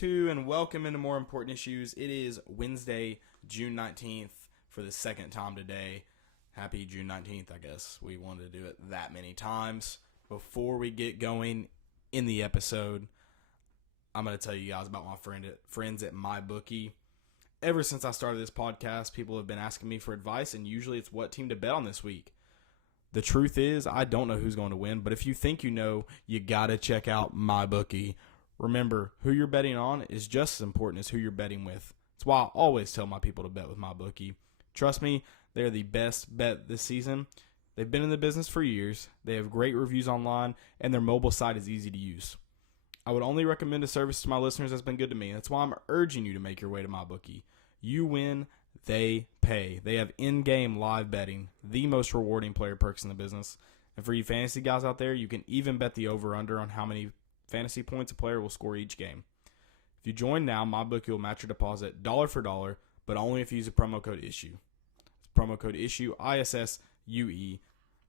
to, and welcome into More Important Issues. It is Wednesday, June 19th for the second time today. Happy June 19th, I guess. We wanted to do it that many times. Before we get going in the episode, I'm going to tell you guys about my friends at MyBookie. Ever since I started this podcast, people have been asking me for advice, and usually it's what team to bet on this week. The truth is, I don't know who's going to win, but if you think you know, you got to check out MyBookie. Remember, who you're betting on is just as important as who you're betting with. That's why I always tell my people to bet with MyBookie. Trust me, they're the best bet this season. They've been in the business for years. They have great reviews online, and their mobile site is easy to use. I would only recommend a service to my listeners that's been good to me. That's why I'm urging you to make your way to MyBookie. You win, they pay. They have in-game live betting, the most rewarding player perks in the business. And for you fantasy guys out there, you can even bet the over-under on how many fantasy points a player will score each game. If you join now, MyBookie will match your deposit dollar for dollar, but only if you use the promo code ISSUE. It's promo code ISSUE, ISSUE.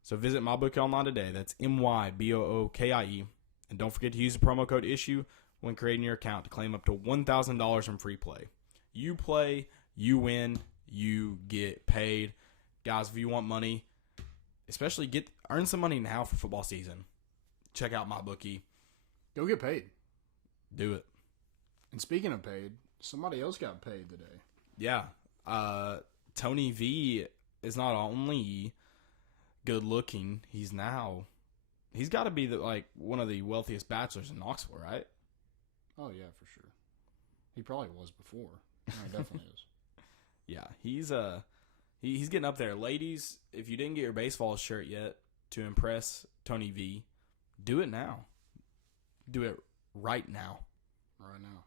So visit MyBookie online today. That's MyBookie. And don't forget to use the promo code ISSUE when creating your account to claim up to $1,000 from free play. You play, you win, you get paid. Guys, if you want money, especially earn some money now for football season, check out MyBookie. Go get paid. Do it. And speaking of paid, somebody else got paid today. Yeah. Tony V is not only good looking, he's got to be one of the wealthiest bachelors in Knoxville, right? Oh yeah, for sure. He probably was before. No, he definitely is. Yeah, he's getting up there. Ladies, if you didn't get your baseball shirt yet to impress Tony V, do it now. Do it right now. Right now.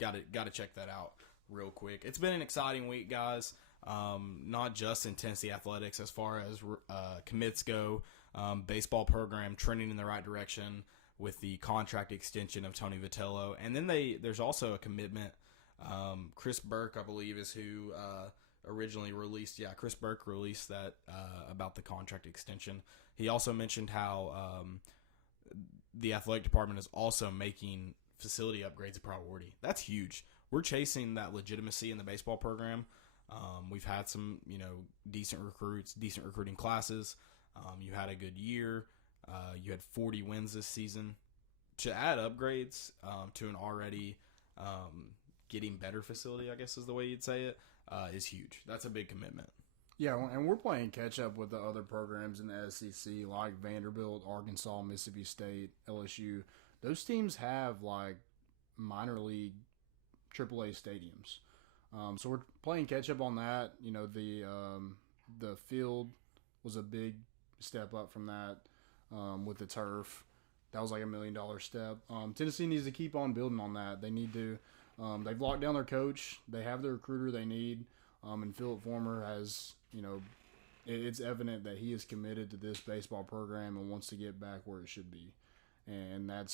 Got to check that out real quick. It's been an exciting week, guys. Not just in Tennessee athletics as far as commits go. Baseball program trending in the right direction with the contract extension of Tony Vitello. And then there's also a commitment. Chris Burke, I believe, is who originally released. Yeah, Chris Burke released that about the contract extension. He also mentioned how the athletic department is also making facility upgrades a priority. That's huge. We're chasing that legitimacy in the baseball program. We've had some, decent recruits, decent recruiting classes. You had a good year. You had 40 wins this season. To add upgrades to an already getting better facility, I guess is the way you'd say it, is huge. That's a big commitment. Yeah, and we're playing catch-up with the other programs in the SEC, like Vanderbilt, Arkansas, Mississippi State, LSU. Those teams have, minor league AAA stadiums. So we're playing catch-up on that. The field was a big step up from that with the turf. That was like $1 million step. Tennessee needs to keep on building on that. They need to. They've locked down their coach. They have the recruiter they need. And Philip Former has, it's evident that he is committed to this baseball program and wants to get back where it should be. And I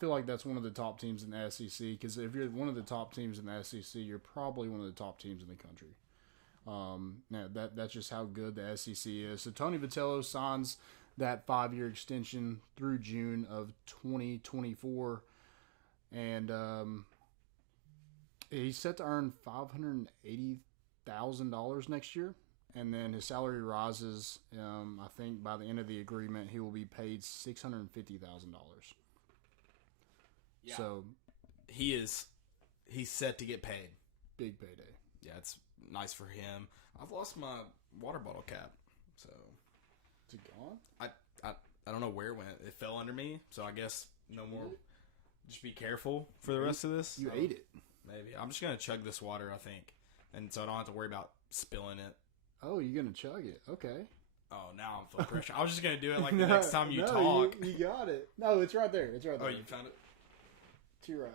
feel like that's one of the top teams in the SEC, because if you're one of the top teams in the SEC, you're probably one of the top teams in the country. Now that's just how good the SEC is. So Tony Vitello signs that 5-year extension through June of 2024, and he's set to earn $580,000 next year, and then his salary rises. I think by the end of the agreement, he will be paid $650,000. Yeah. So he's set to get paid. Big payday. Yeah, it's nice for him. I've lost my water bottle cap, so is it gone? I don't know where it went. It fell under me, so I guess no more. Just be careful for the rest of this. You ate it. Maybe. I'm just gonna chug this water, I think, and so I don't have to worry about spilling it. Oh, you're gonna chug it? Okay. Oh, now I'm full pressure. I was just gonna do it the next time you talk. You got it. No, it's right there. It's right there. Oh, you found it? To your right.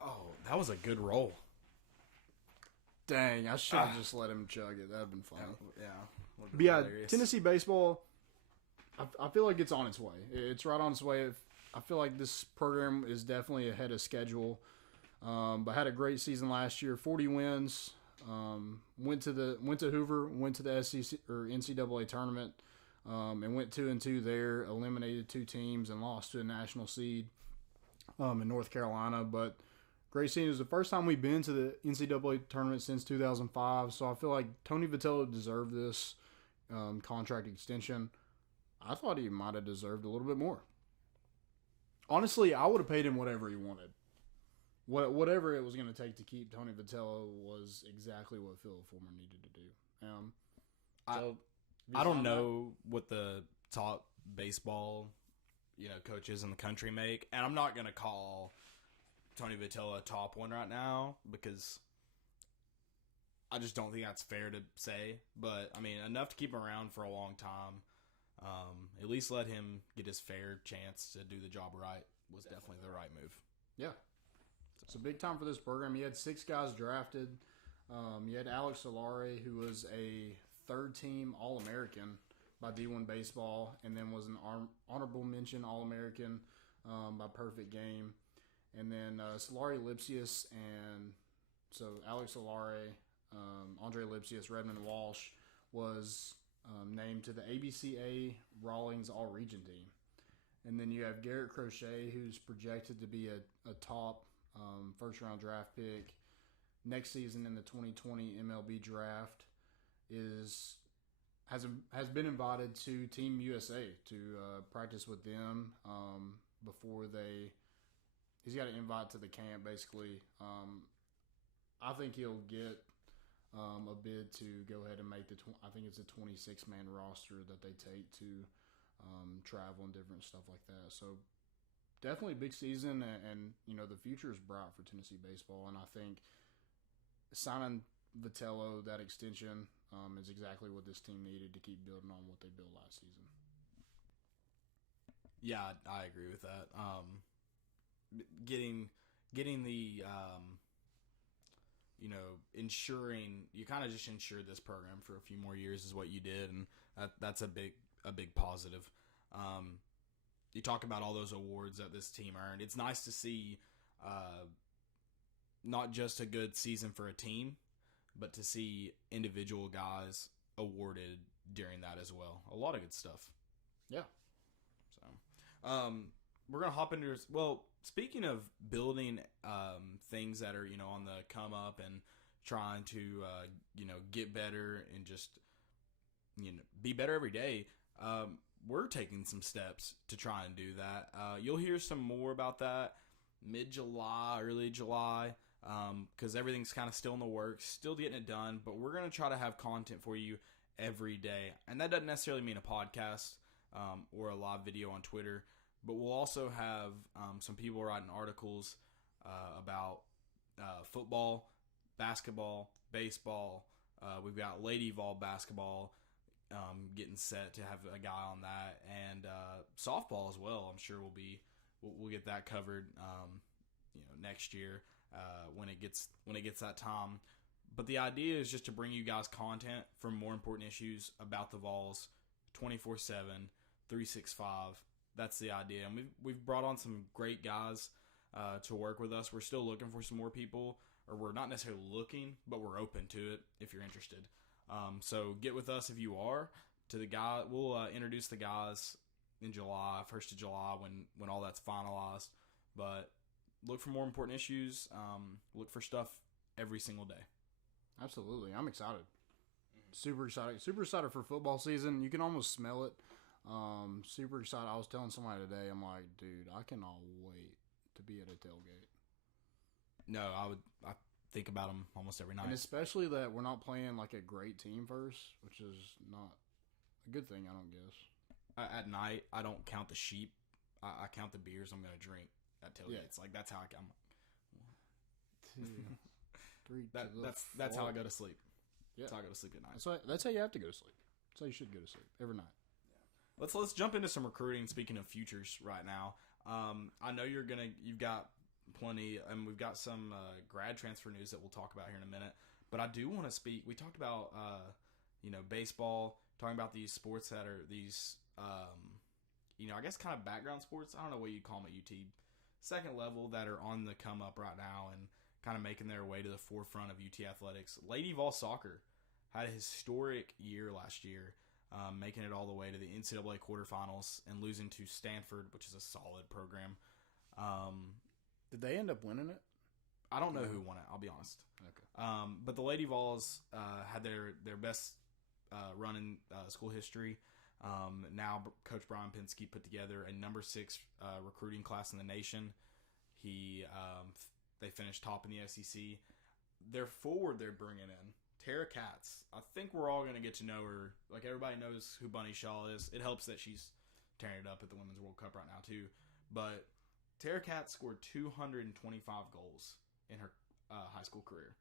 Oh, that was a good roll. Dang, I should have just let him chug it. That'd been fun. Yeah. But yeah, hilarious. Tennessee baseball, I feel like it's on its way. It's right on its way. I feel like this program is definitely ahead of schedule. But had a great season last year. 40 wins. Went to Hoover. Went to the SEC or NCAA tournament. And went 2-2 there. Eliminated 2 teams and lost to a national seed. in North Carolina. But great seeing. It was the first time we've been to the NCAA tournament since 2005. So I feel like Tony Vitello deserved this contract extension. I thought he might have deserved a little bit more. Honestly, I would have paid him whatever he wanted. Whatever it was going to take to keep Tony Vitello was exactly what Phil Fulmer needed to do. I don't know what the top baseball, coaches in the country make, and I'm not going to call Tony Vitello a top one right now because I just don't think that's fair to say. But I mean, enough to keep him around for a long time. At least let him get his fair chance to do the job right was definitely the right move. Yeah. It's a big time for this program. You had 6 guys drafted. You had Alex Solari, who was a third-team All-American by D1 Baseball, and then was an honorable mention All-American by Perfect Game. And then Solari Lipsius, and so Alex Solari, Andre Lipsius, Redmond Walsh was named to the ABCA Rawlings All-Region team. And then you have Garrett Crochet, who's projected to be a top first-round draft pick next season in the 2020 MLB draft. Has been invited to Team USA to practice with them before he's got an invite to the camp, basically. I think he'll get a bid to go ahead and make I think it's a 26-man roster that they take to travel and different stuff like that. So definitely a big season, and the future is bright for Tennessee baseball. And I think signing Vitello, that extension, is exactly what this team needed to keep building on what they built last season. Yeah, I agree with that. Getting the ensuring you kind of just ensured this program for a few more years is what you did, and that's a big positive. You talk about all those awards that this team earned. It's nice to see not just a good season for a team, but to see individual guys awarded during that as well. A lot of good stuff. Yeah. So, we're gonna hop into speaking of building things that are on the come up and trying to get better and just be better every day. We're taking some steps to try and do that. You'll hear some more about that mid-July, early July, because everything's kind of still in the works, still getting it done. But we're going to try to have content for you every day. And that doesn't necessarily mean a podcast or a live video on Twitter. But we'll also have some people writing articles about football, basketball, baseball. We've got Lady Vol basketball getting set to have a guy on that, and softball as well. I'm sure we'll get that covered next year when it gets that time. But the idea is just to bring you guys content for more important issues about the Vols 24/7, 365. That's the idea. And we've brought on some great guys to work with us. We're still looking for some more people, or we're not necessarily looking, but we're open to it if you're interested. So get with us if you are. To the guy, we'll introduce the guys in July, 1st of July, when all that's finalized. But look for more important issues. Look for stuff every single day. Absolutely, I'm excited. Super excited for football season. You can almost smell it. Super excited. I was telling somebody today, I'm like, dude, I cannot wait to be at a tailgate. No, I think about them almost every night. And especially that we're not playing like a great team first, which is not a good thing, I don't guess. At night, I don't count the sheep. I count the beers I'm going to drink at tailgates. Yeah. Like, that's how I count. 1, 2, 3. That's how I go to sleep. Yeah. That's how I go to sleep at night. That's how you have to go to sleep. That's how you should go to sleep every night. Yeah. Let's jump into some recruiting. Speaking of futures right now, I know you've got plenty, and we've got some grad transfer news that we'll talk about here in a minute. But I do want to speak. We talked about baseball, talking about these sports that are these I guess kind of background sports. I don't know what you'd call them at UT, second level, that are on the come up right now and kind of making their way to the forefront of UT athletics. Lady Vol soccer had a historic year last year, making it all the way to the NCAA quarterfinals and losing to Stanford, which is a solid program. Did they end up winning it? I don't know who won it. I'll be honest. Okay. But the Lady Vols had their best run in school history. Now Coach Brian Pensky put together a number 6 recruiting class in the nation. They finished top in the SEC. Their forward they're bringing in, Tara Katz. I think we're all going to get to know her. Like, everybody knows who Bunny Shaw is. It helps that she's tearing it up at the Women's World Cup right now, too. But Tara Katz scored 225 goals in her high school career.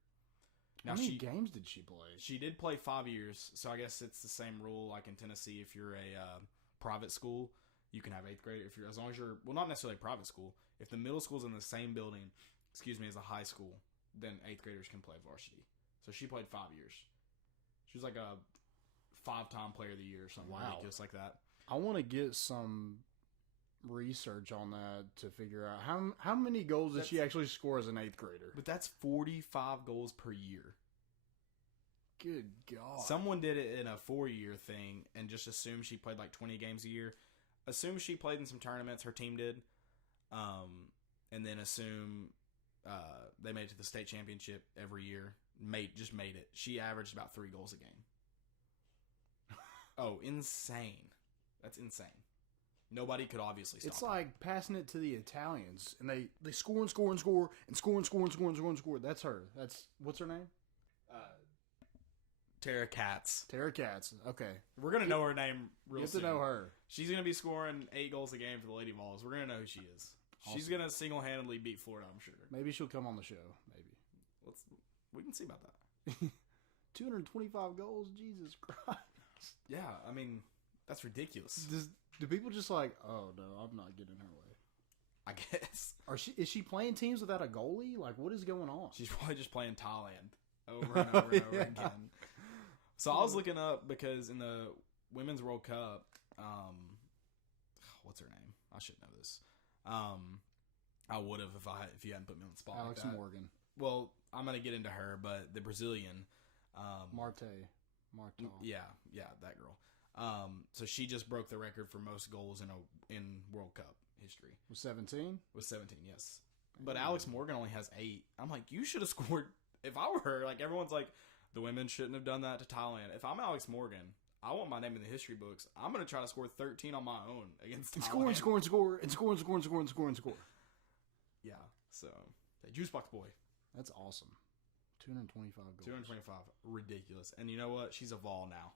Now, how many games did she play? She did play 5 years, so I guess it's the same rule like in Tennessee. If you're a private school, you can have 8th grade. As long as you're, well, not necessarily a private school. If the middle school's in the same building, as a high school, then 8th graders can play varsity. So she played 5 years. She was like a 5-time player of the year or something ridiculous like that. I want to get some research on that to figure out how many goals did she actually score as an 8th grader. But that's 45 goals per year. Good God. Someone did it in a 4-year thing and just assumed she played like 20 games a year. Assume she played in some tournaments, her team did. And then assume they made it to the state championship every year. Made it. She averaged about 3 goals a game. Oh, insane. That's insane. Nobody could obviously stop It's like passing it to the Italians, and they score and score and score and score and score and score and score and score. That's her. What's her name? Tara Katz. Tara Katz. Okay. We're going to know her name real soon. You have to know her. She's going to be scoring 8 goals a game for the Lady Vols. We're going to know who she is. Awesome. She's going to single-handedly beat Florida, I'm sure. Maybe she'll come on the show. Maybe. We can see about that. 225 goals? Jesus Christ. Yeah, I mean, that's ridiculous. Do people just like, oh, no, I'm not getting her way? I guess. Is she playing teams without a goalie? Like, what is going on? She's probably just playing Thailand over and over and over again. So I was looking up because in the Women's World Cup, what's her name? I should know this. I would have if you hadn't put me on the spot. Alex like that. Morgan. Well, I'm gonna get into her, but the Brazilian, Marta. Yeah, that girl. So she just broke the record for most goals in World Cup history. Was 17? Was 17, yes. But Alex Morgan only has 8. I'm like, you should have scored. If I were her, like everyone's like, the women shouldn't have done that to Thailand. If I'm Alex Morgan, I want my name in the history books. I'm going to try to score 13 on my own against Thailand. And score. Yeah, so, Juice Box Boy. That's awesome. 225 goals. 225. Ridiculous. And you know what? She's a Vol now.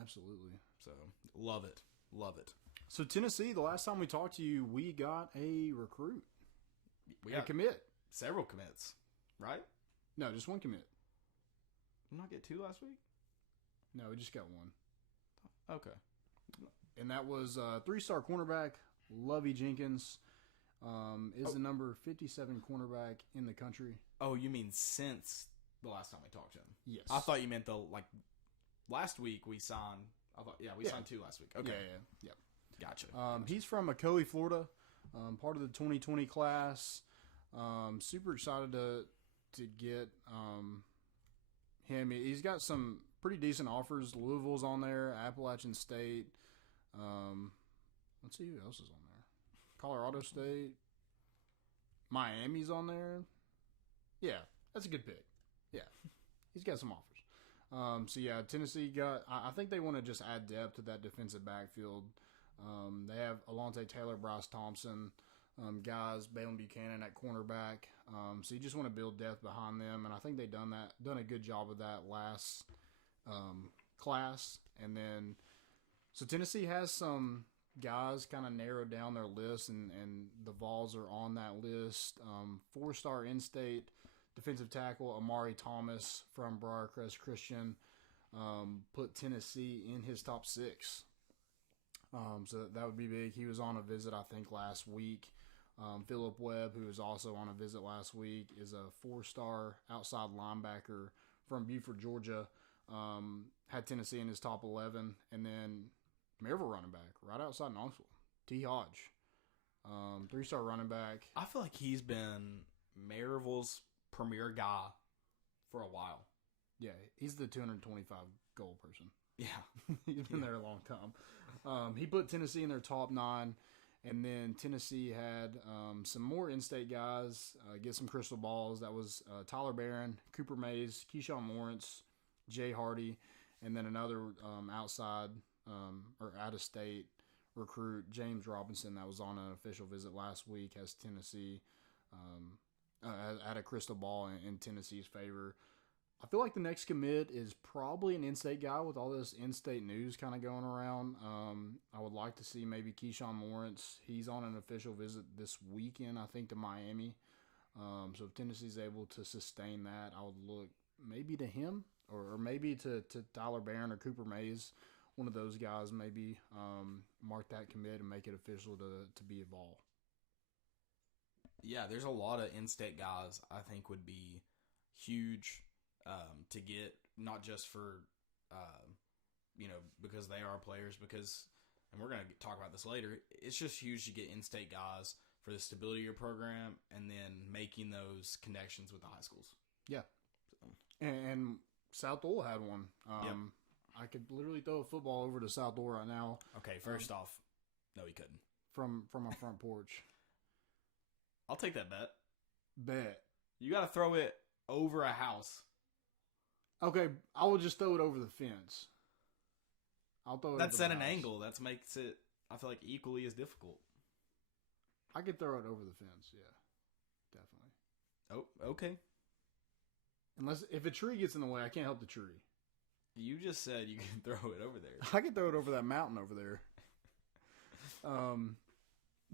Absolutely. So, love it. Love it. So, Tennessee, the last time we talked to you, we got a recruit. We got a commit. Several commits, right? No, just one commit. Did we not get 2 last week? No, we just got one. Okay. And that was 3-star cornerback, Lovey Jenkins. Is the number 57 cornerback in the country. Oh, you mean since the last time we talked to him? Yes. I thought you meant last week we signed. We signed 2 last week. Okay. Yeah. Gotcha. He's from Ocoee, Florida. Part of the 2020 class. Super excited to get him. He's got some pretty decent offers. Louisville's on there. Appalachian State. Let's see who else is on there. Colorado State. Miami's on there. Yeah, that's a good pick. Yeah, he's got some offers. Tennessee got. I think they want to just add depth to that defensive backfield. They have Alontae Taylor, Bryce Thompson, guys, Balin Buchanan at cornerback. So you just want to build depth behind them, and I think they've done a good job of that last class. And then, so Tennessee has some guys kind of narrowed down their list, and the Vols are on that list. 4-star in-state defensive tackle Amari Thomas from Briarcrest Christian put Tennessee in his top 6. So that would be big. He was on a visit, I think, last week. Philip Webb, who was also on a visit last week, is a 4-star outside linebacker from Buford, Georgia. Had Tennessee in his top 11. And then Maryville running back, right outside Knoxville, T. Hodge. 3-star running back. I feel like he's been Maryville's premier guy for a while. Yeah, he's the 225 goal person. Yeah. He's been there a long time. He put Tennessee in their top 9. And then Tennessee had some more in-state guys get some crystal balls. That was Tyler Barron, Cooper Mays, Keyshawn Lawrence, Jay Hardy, and then another outside or out-of-state recruit, James Robinson, that was on an official visit last week, has Tennessee had a crystal ball in Tennessee's favor. I feel like the next commit is probably an in-state guy with all this in-state news kind of going around. I would like to see maybe Keyshawn Lawrence. He's on an official visit this weekend, I think, to Miami. So if Tennessee's able to sustain that, I would look maybe to him or maybe to Tyler Barron or Cooper Mays. One of those guys maybe mark that commit and make it official to be a Vol. Yeah, there's a lot of in-state guys I think would be huge to get, not just for, because they are players, and we're going to talk about this later, it's just huge to get in-state guys for the stability of your program and then making those connections with the high schools. Yeah. So. And South Dole had one. Yep. I could literally throw a football over to South Dole right now. Okay, first off, no, he couldn't. From my front porch. I'll take that bet. Bet. You got to throw it over a house. Okay, I will just throw it over the fence. I'll throw it. That's at an angle. That makes it, I feel like, equally as difficult. I could throw it over the fence. Yeah, definitely. Oh, okay. Unless if a tree gets in the way, I can't help the tree. You just said you can throw it over there. I can throw it over that mountain over there.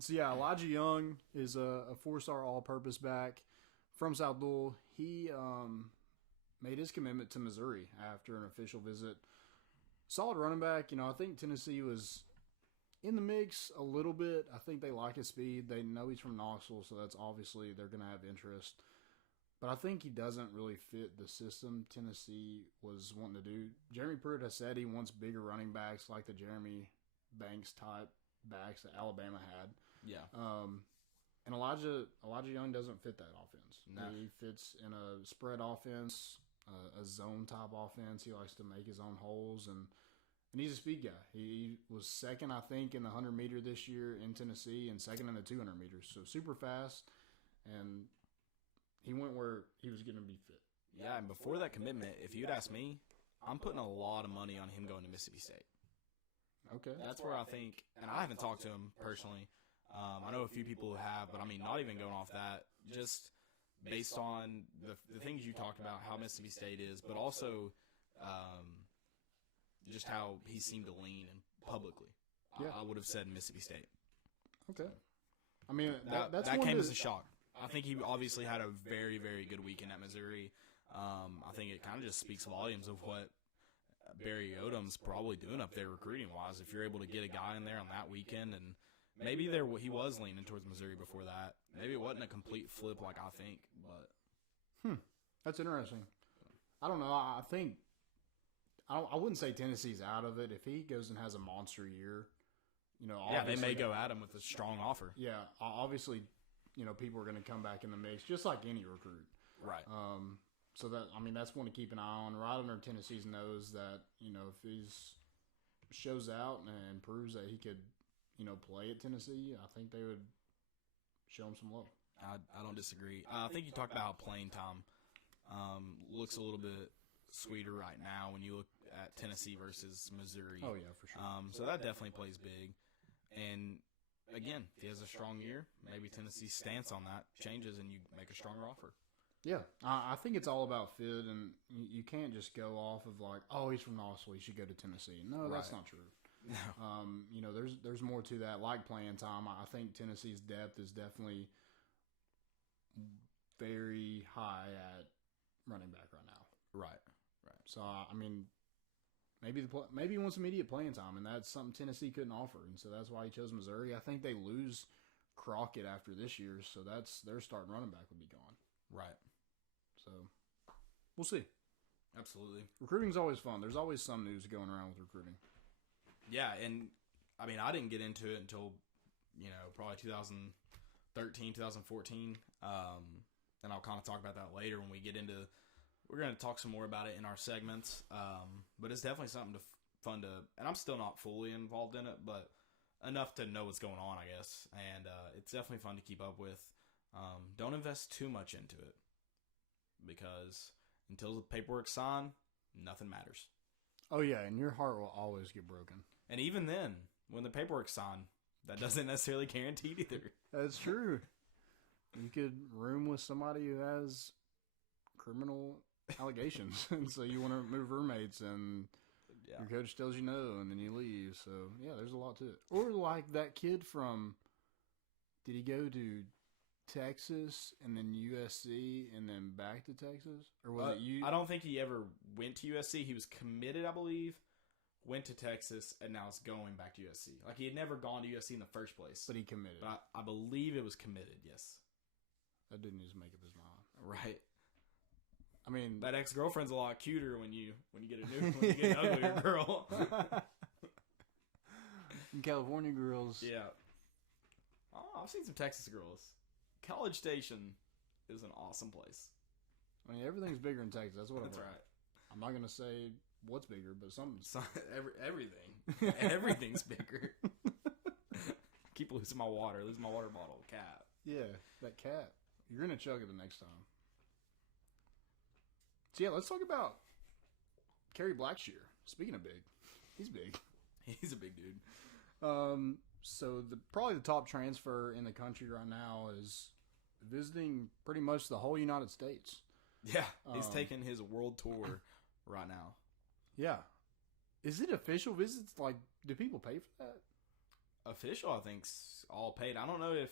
So yeah, Elijah Young is a 4-star all-purpose back from South Dole. He made his commitment to Missouri after an official visit. Solid running back. I think Tennessee was in the mix a little bit. I think they like his speed. They know he's from Knoxville, so that's obviously they're going to have interest. But I think he doesn't really fit the system Tennessee was wanting to do. Jeremy Pruitt has said he wants bigger running backs like the Jeremy Banks type backs that Alabama had. Yeah. And Elijah Young doesn't fit that offense. No. He fits in a spread offense, a zone type offense. He likes to make his own holes, and he's a speed guy. He was second, I think, in the 100-meter this year in Tennessee and second in the 200 meters. So super fast, and he went where he was going to be fit. Yeah, and before that commitment, if you'd ask me, I'm putting a lot of money on him going to Mississippi State. Okay. That's where I think, and I haven't talked to him personally. I know a few people who have, but I mean, not even going off that, just based on the things you talked about, how Mississippi State is, but also just how he seemed to lean publicly. Yeah. I would have said Mississippi State. Okay. I mean, that came as a shock. I think he obviously had a very, very good weekend at Missouri. I think it kind of just speaks volumes of what Barry Odom's probably doing up there recruiting-wise. If you're able to get a guy in there on that weekend, and maybe he was leaning towards Missouri before that. Maybe it wasn't a complete flip like I think, but that's interesting. I don't know. I think I wouldn't say Tennessee's out of it. If he goes and has a monster year, they may go at him with a strong offer. Yeah, obviously, people are going to come back in the mix, just like any recruit. Right. So that's one to keep an eye on. Right under Tennessee's nose that, if he shows out and proves that he could, play at Tennessee, I think they would show him some love. I don't disagree. I think you talked about how playing time looks a little bit sweeter right now when you look at Tennessee versus Missouri. Oh, yeah, for sure. So that definitely plays big. And, again, if he has a strong year, maybe Tennessee's stance on that changes and you make a stronger offer. Yeah, I think it's all about fit, and you can't just go off of like, oh, he's from Knoxville, he should go to Tennessee. No, that's not true. No. There's more to that. Like playing time, I think Tennessee's depth is definitely very high at running back right now. Right. So maybe he wants immediate playing time, and that's something Tennessee couldn't offer, and so that's why he chose Missouri. I think they lose Crockett after this year, so that's their starting running back would be gone. Right. So, we'll see. Absolutely. Recruiting's always fun. There's always some news going around with recruiting. Yeah, and, I didn't get into it until, probably 2013, 2014. And I'll kind of talk about that later when we get into – we're going to talk some more about it in our segments. But it's definitely something fun to – and I'm still not fully involved in it, but enough to know what's going on, I guess. And it's definitely fun to keep up with. Don't invest too much into it because until the paperwork's signed, nothing matters. Oh, yeah, and your heart will always get broken. And even then, when the paperwork's signed, that doesn't necessarily guarantee either. That's true. You could room with somebody who has criminal allegations, and so you want to move roommates, and your coach tells you no, and then you leave. So, yeah, there's a lot to it. Or like that kid from, did he go to Texas and then USC and then back to Texas? Or was it you? I don't think he ever went to USC. He was committed, I believe, went to Texas, and now is going back to USC. Like, he had never gone to USC in the first place. But he committed. But I believe it was committed, yes. That didn't just make up his mind. Right. I mean, that ex-girlfriend's a lot cuter when you get a new when you get an uglier girl. California girls. Yeah. Oh, I've seen some Texas girls. College Station is an awesome place. I mean, everything's bigger in Texas. That's what That's right. I'm not gonna say what's bigger, but something's everything. Everything's bigger. Keep losing my water. Losing my water bottle. Cap. Yeah, that cap. You're gonna chug it the next time. So yeah, let's talk about Kerry Blackshear. Speaking of big, he's big. He's a big dude. So probably the top transfer in the country right now is visiting pretty much the whole United States. Yeah, he's taking his world tour right now. Yeah. Is it official visits? Like, do people pay for that? Official, I think's all paid. I don't know if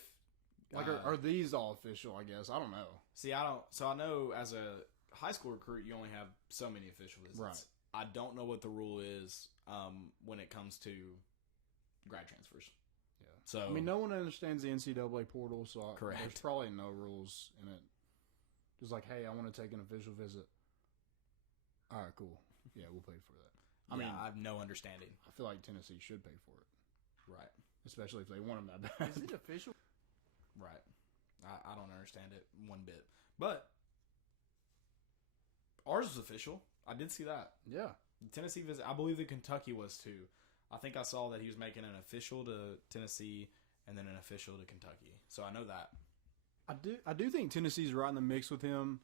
like are these all official? I guess I don't know. See, I don't. So I know as a high school recruit, you only have so many official visits. Right. I don't know what the rule is when it comes to grad transfers. Yeah. So I mean, no one understands the NCAA portal, so correct. There's probably no rules in it. Just like, hey, I want to take an official visit. All right, cool. Yeah, we'll pay for that. I mean, I have no understanding. I feel like Tennessee should pay for it. Right. Especially if they want him that bad. Is it official? Right. I don't understand it one bit. But ours is official. I did see that. Yeah. The Tennessee visit. I believe the Kentucky was too. I think I saw that he was making an official to Tennessee and then an official to Kentucky. So I know that. I do think Tennessee's right in the mix with him.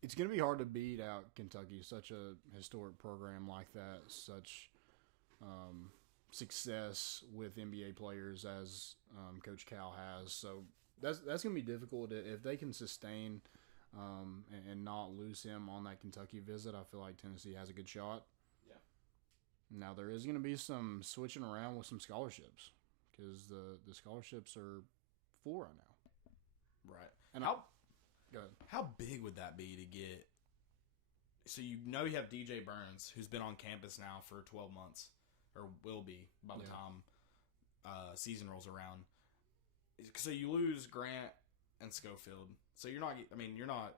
It's going to be hard to beat out Kentucky, such a historic program like that, such success with NBA players as Coach Cal has. So that's going to be difficult if they can sustain and not lose him on that Kentucky visit. I feel like Tennessee has a good shot. Yeah. Now there is going to be some switching around with some scholarships because the scholarships are full right now. Right. And go ahead. How big would that be to get? So you have DJ Burns, who's been on campus now for 12 months, or will be by the time season rolls around. So you lose Grant and Schofield. So you're not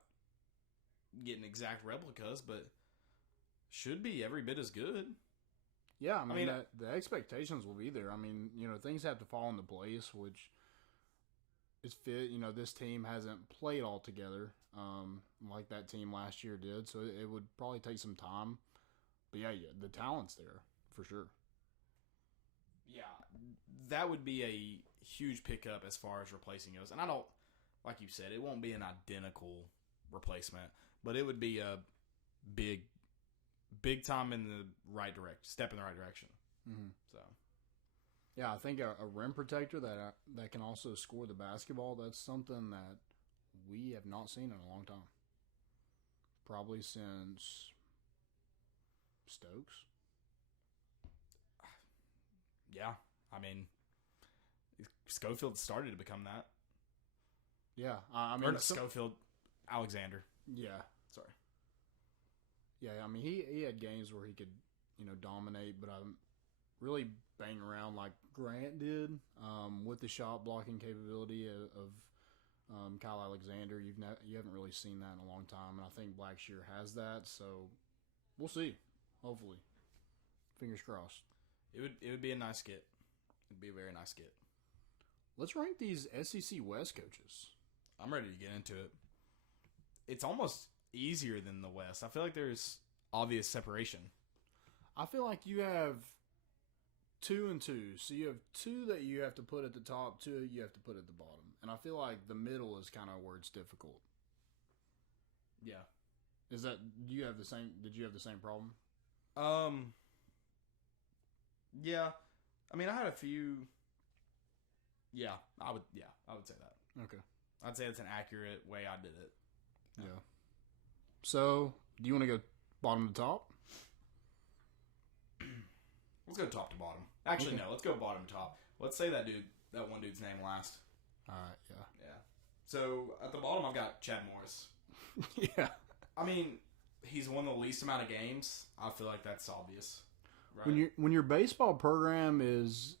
getting exact replicas, but should be every bit as good. Yeah, I mean the expectations will be there. I mean, things have to fall into place, which is fit. This team hasn't played all together like that team last year did, so it would probably take some time. But yeah, the talent's there for sure. Yeah, that would be a huge pickup as far as replacing us. And I don't, like you said, it won't be an identical replacement, but it would be a big time in the right direction, step in the right direction. Mm-hmm. So, yeah, I think a rim protector that can also score the basketball. That's something that we have not seen in a long time. Probably since Stokes. Yeah, I mean, Schofield started to become that. Yeah, I mean, Schofield, Alexander. Yeah, sorry. Yeah, I mean, he had games where he could, dominate, but really bang around like Grant did with the shot blocking capability of Kyle Alexander. You haven't really seen that in a long time, and I think Blackshear has that. So we'll see. Hopefully, fingers crossed. It would be a nice get. It'd be a very nice get. Let's rank these SEC West coaches. I'm ready to get into it. It's almost easier than the West. I feel like there's obvious separation. I feel like you have 2 and 2. So you have 2 that you have to put at the top, 2 you have to put at the bottom. And I feel like the middle is kind of where it's difficult. Yeah. Is that did you have the same problem? Yeah. I mean, I had a few. Yeah, I would say that. Okay. I'd say it's an accurate way I did it. Yeah. So, do you want to go bottom to top? Let's go top to bottom. Actually, Okay. no. Let's go bottom to top. Let's say that one dude's name last. All right. Yeah. Yeah. So at the bottom, I've got Chad Morris. Yeah. I mean, he's won the least amount of games. I feel like that's obvious. Right? When your baseball program is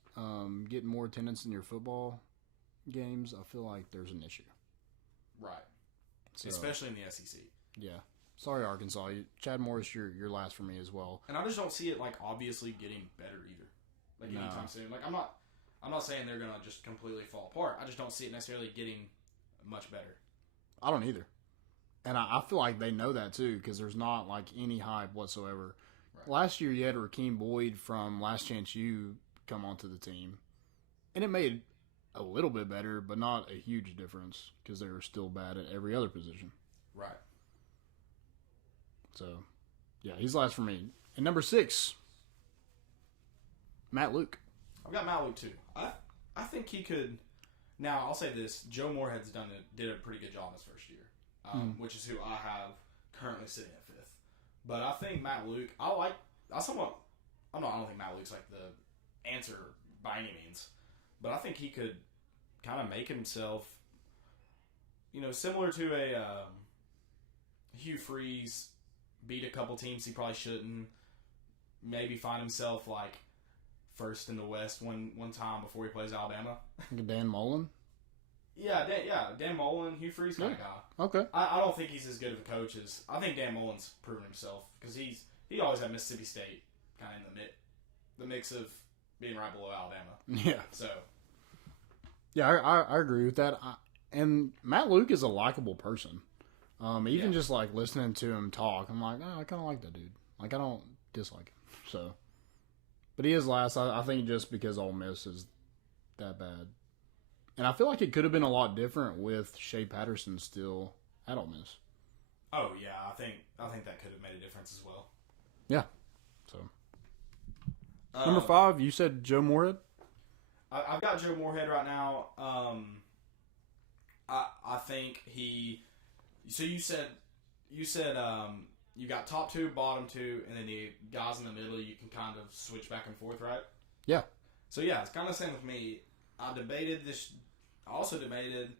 getting more attendance than your football games, I feel like there's an issue. Right. So, Especially in the SEC. Yeah. Sorry, Arkansas. Chad Morris, you're last for me as well. And I just don't see it like obviously getting better either. Like anytime soon. Like I'm not saying they're gonna just completely fall apart. I just don't see it necessarily getting much better. I don't either. And I feel like they know that too, because there's not like any hype whatsoever. Right. Last year you had Rakeem Boyd from Last Chance U come onto the team, and it made a little bit better, but not a huge difference because they were still bad at every other position. Right. So, yeah, he's last for me. And number 6, Matt Luke. I've got Matt Luke too. I think he could. Now I'll say this: Joe Moorhead's did a pretty good job his first year, which is who I have currently sitting at 5th. But I think Matt Luke. I don't think Matt Luke's like the answer by any means, but I think he could kind of make himself, similar to a Hugh Freeze, beat a couple teams he probably shouldn't, maybe find himself like first in the West one time before he plays Alabama. Dan Mullen? Yeah, Dan Mullen, Hugh Freeze kind of guy. Okay. I don't think he's as good of a coach as I think Dan Mullen's proven himself because he always had Mississippi State kind of in the mix of being right below Alabama. Yeah. So. Yeah, I agree with that. And Matt Luke is a likable person. Even just like listening to him talk, I'm like, I kind of like that dude. Like I don't dislike him. So, but he is last. I think just because Ole Miss is that bad. And I feel like it could have been a lot different with Shea Patterson still at Ole Miss. Oh yeah, I think that could have made a difference as well. Yeah. So number 5, you said Joe Moorhead. I've got Joe Moorhead right now. I think he. So you said you got top 2, bottom 2, and then the guys in the middle you can kind of switch back and forth, right? Yeah. So yeah, it's kind of the same with me. I debated this. I also debated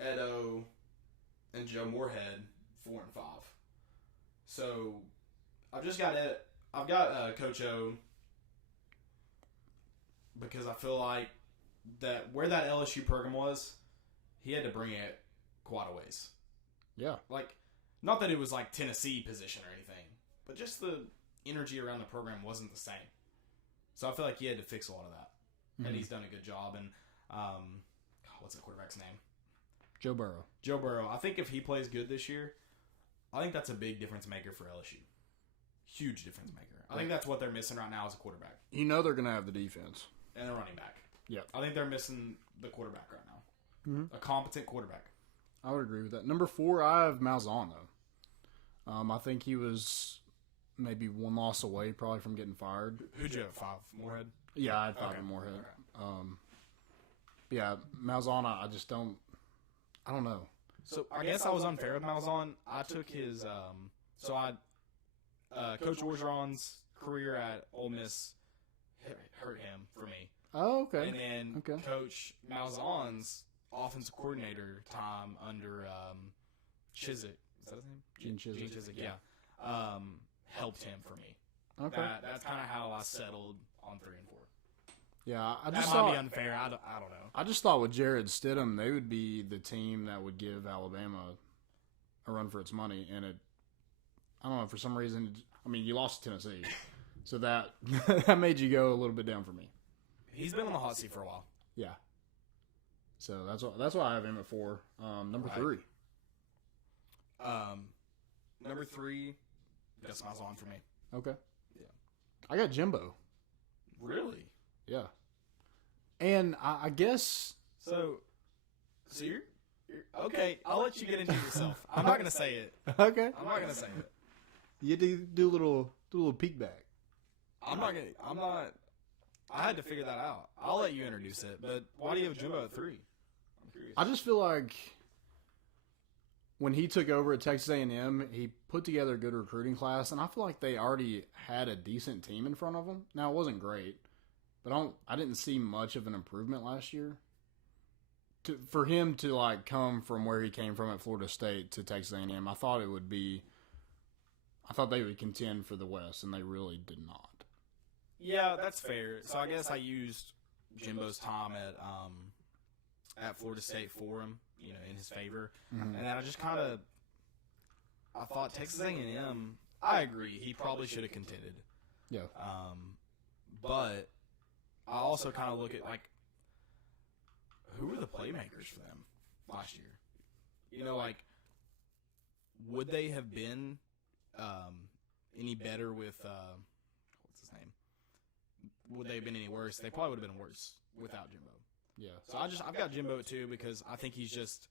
Edo and Joe Moorhead 4 and 5. So I've just got it. I've got Coach O because I feel like that where that LSU program was, he had to bring it quite a ways. Yeah. Like, not that it was like Tennessee position or anything, but just the energy around the program wasn't the same. So I feel like he had to fix a lot of that. Mm-hmm. And he's done a good job. And what's the quarterback's name? Joe Burrow. Joe Burrow. I think if he plays good this year, I think that's a big difference maker for LSU. Huge difference maker. I think that's what they're missing right now as a quarterback. They're going to have the defense. And the running back. Yeah. I think they're missing the quarterback right now. Mm-hmm. A competent quarterback. I would agree with that. Number 4, I have Malzahn, though. I think he was maybe one loss away probably from getting fired. Who'd you have, 5? Moorhead? Yeah, I had 5 in Moorhead. Okay. Yeah, Malzahn, I just don't... I don't know. So I guess I was unfair with Malzahn. I took his... Coach Orgeron's career at Ole Miss hurt him for me. Oh, okay. And then Coach Malzahn's offensive coordinator time under Chizik. Is that his name? Gene Chizik. Yeah. Helped him for me. Okay. That's kind of how I settled on 3 and 4. Yeah, that might be unfair. I don't know. I just thought with Jared Stidham, they would be the team that would give Alabama a run for its money, and I don't know, for some reason, you lost to Tennessee, so that made you go a little bit down for me. He's been on the hot seat for a while. Yeah. So that's why I have him at 4. Number 3. Number 3, that's Malzahn for me. Okay. Yeah. I got Jimbo. Really? Yeah. And I guess... So you're okay, I'll let you get into yourself. I'm not going to say it. Okay. I'm not going to say it. You do a little peek back. I had to figure that out. I'll let you introduce it, but why do you have Jimbo at 3? I'm curious. I just feel like when he took over at Texas A&M, he put together a good recruiting class, and I feel like they already had a decent team in front of them. Now, it wasn't great, but I didn't see much of an improvement last year. For him to like come from where he came from at Florida State to Texas A&M, I thought they would contend for the West, and they really did not. Yeah, that's fair. So I guess I used Jimbo's time at Florida State for him, in his favor. Mm-hmm. And then I thought Texas A&M, I agree, he probably should have contended. Yeah. But I also kind of look at, like, who were the playmakers for them last year? Would they have been any better with what's his name? Would they have been any worse? They probably would have been worse without Jimbo. Yeah. So I've got Jimbo at 2 because I think he's just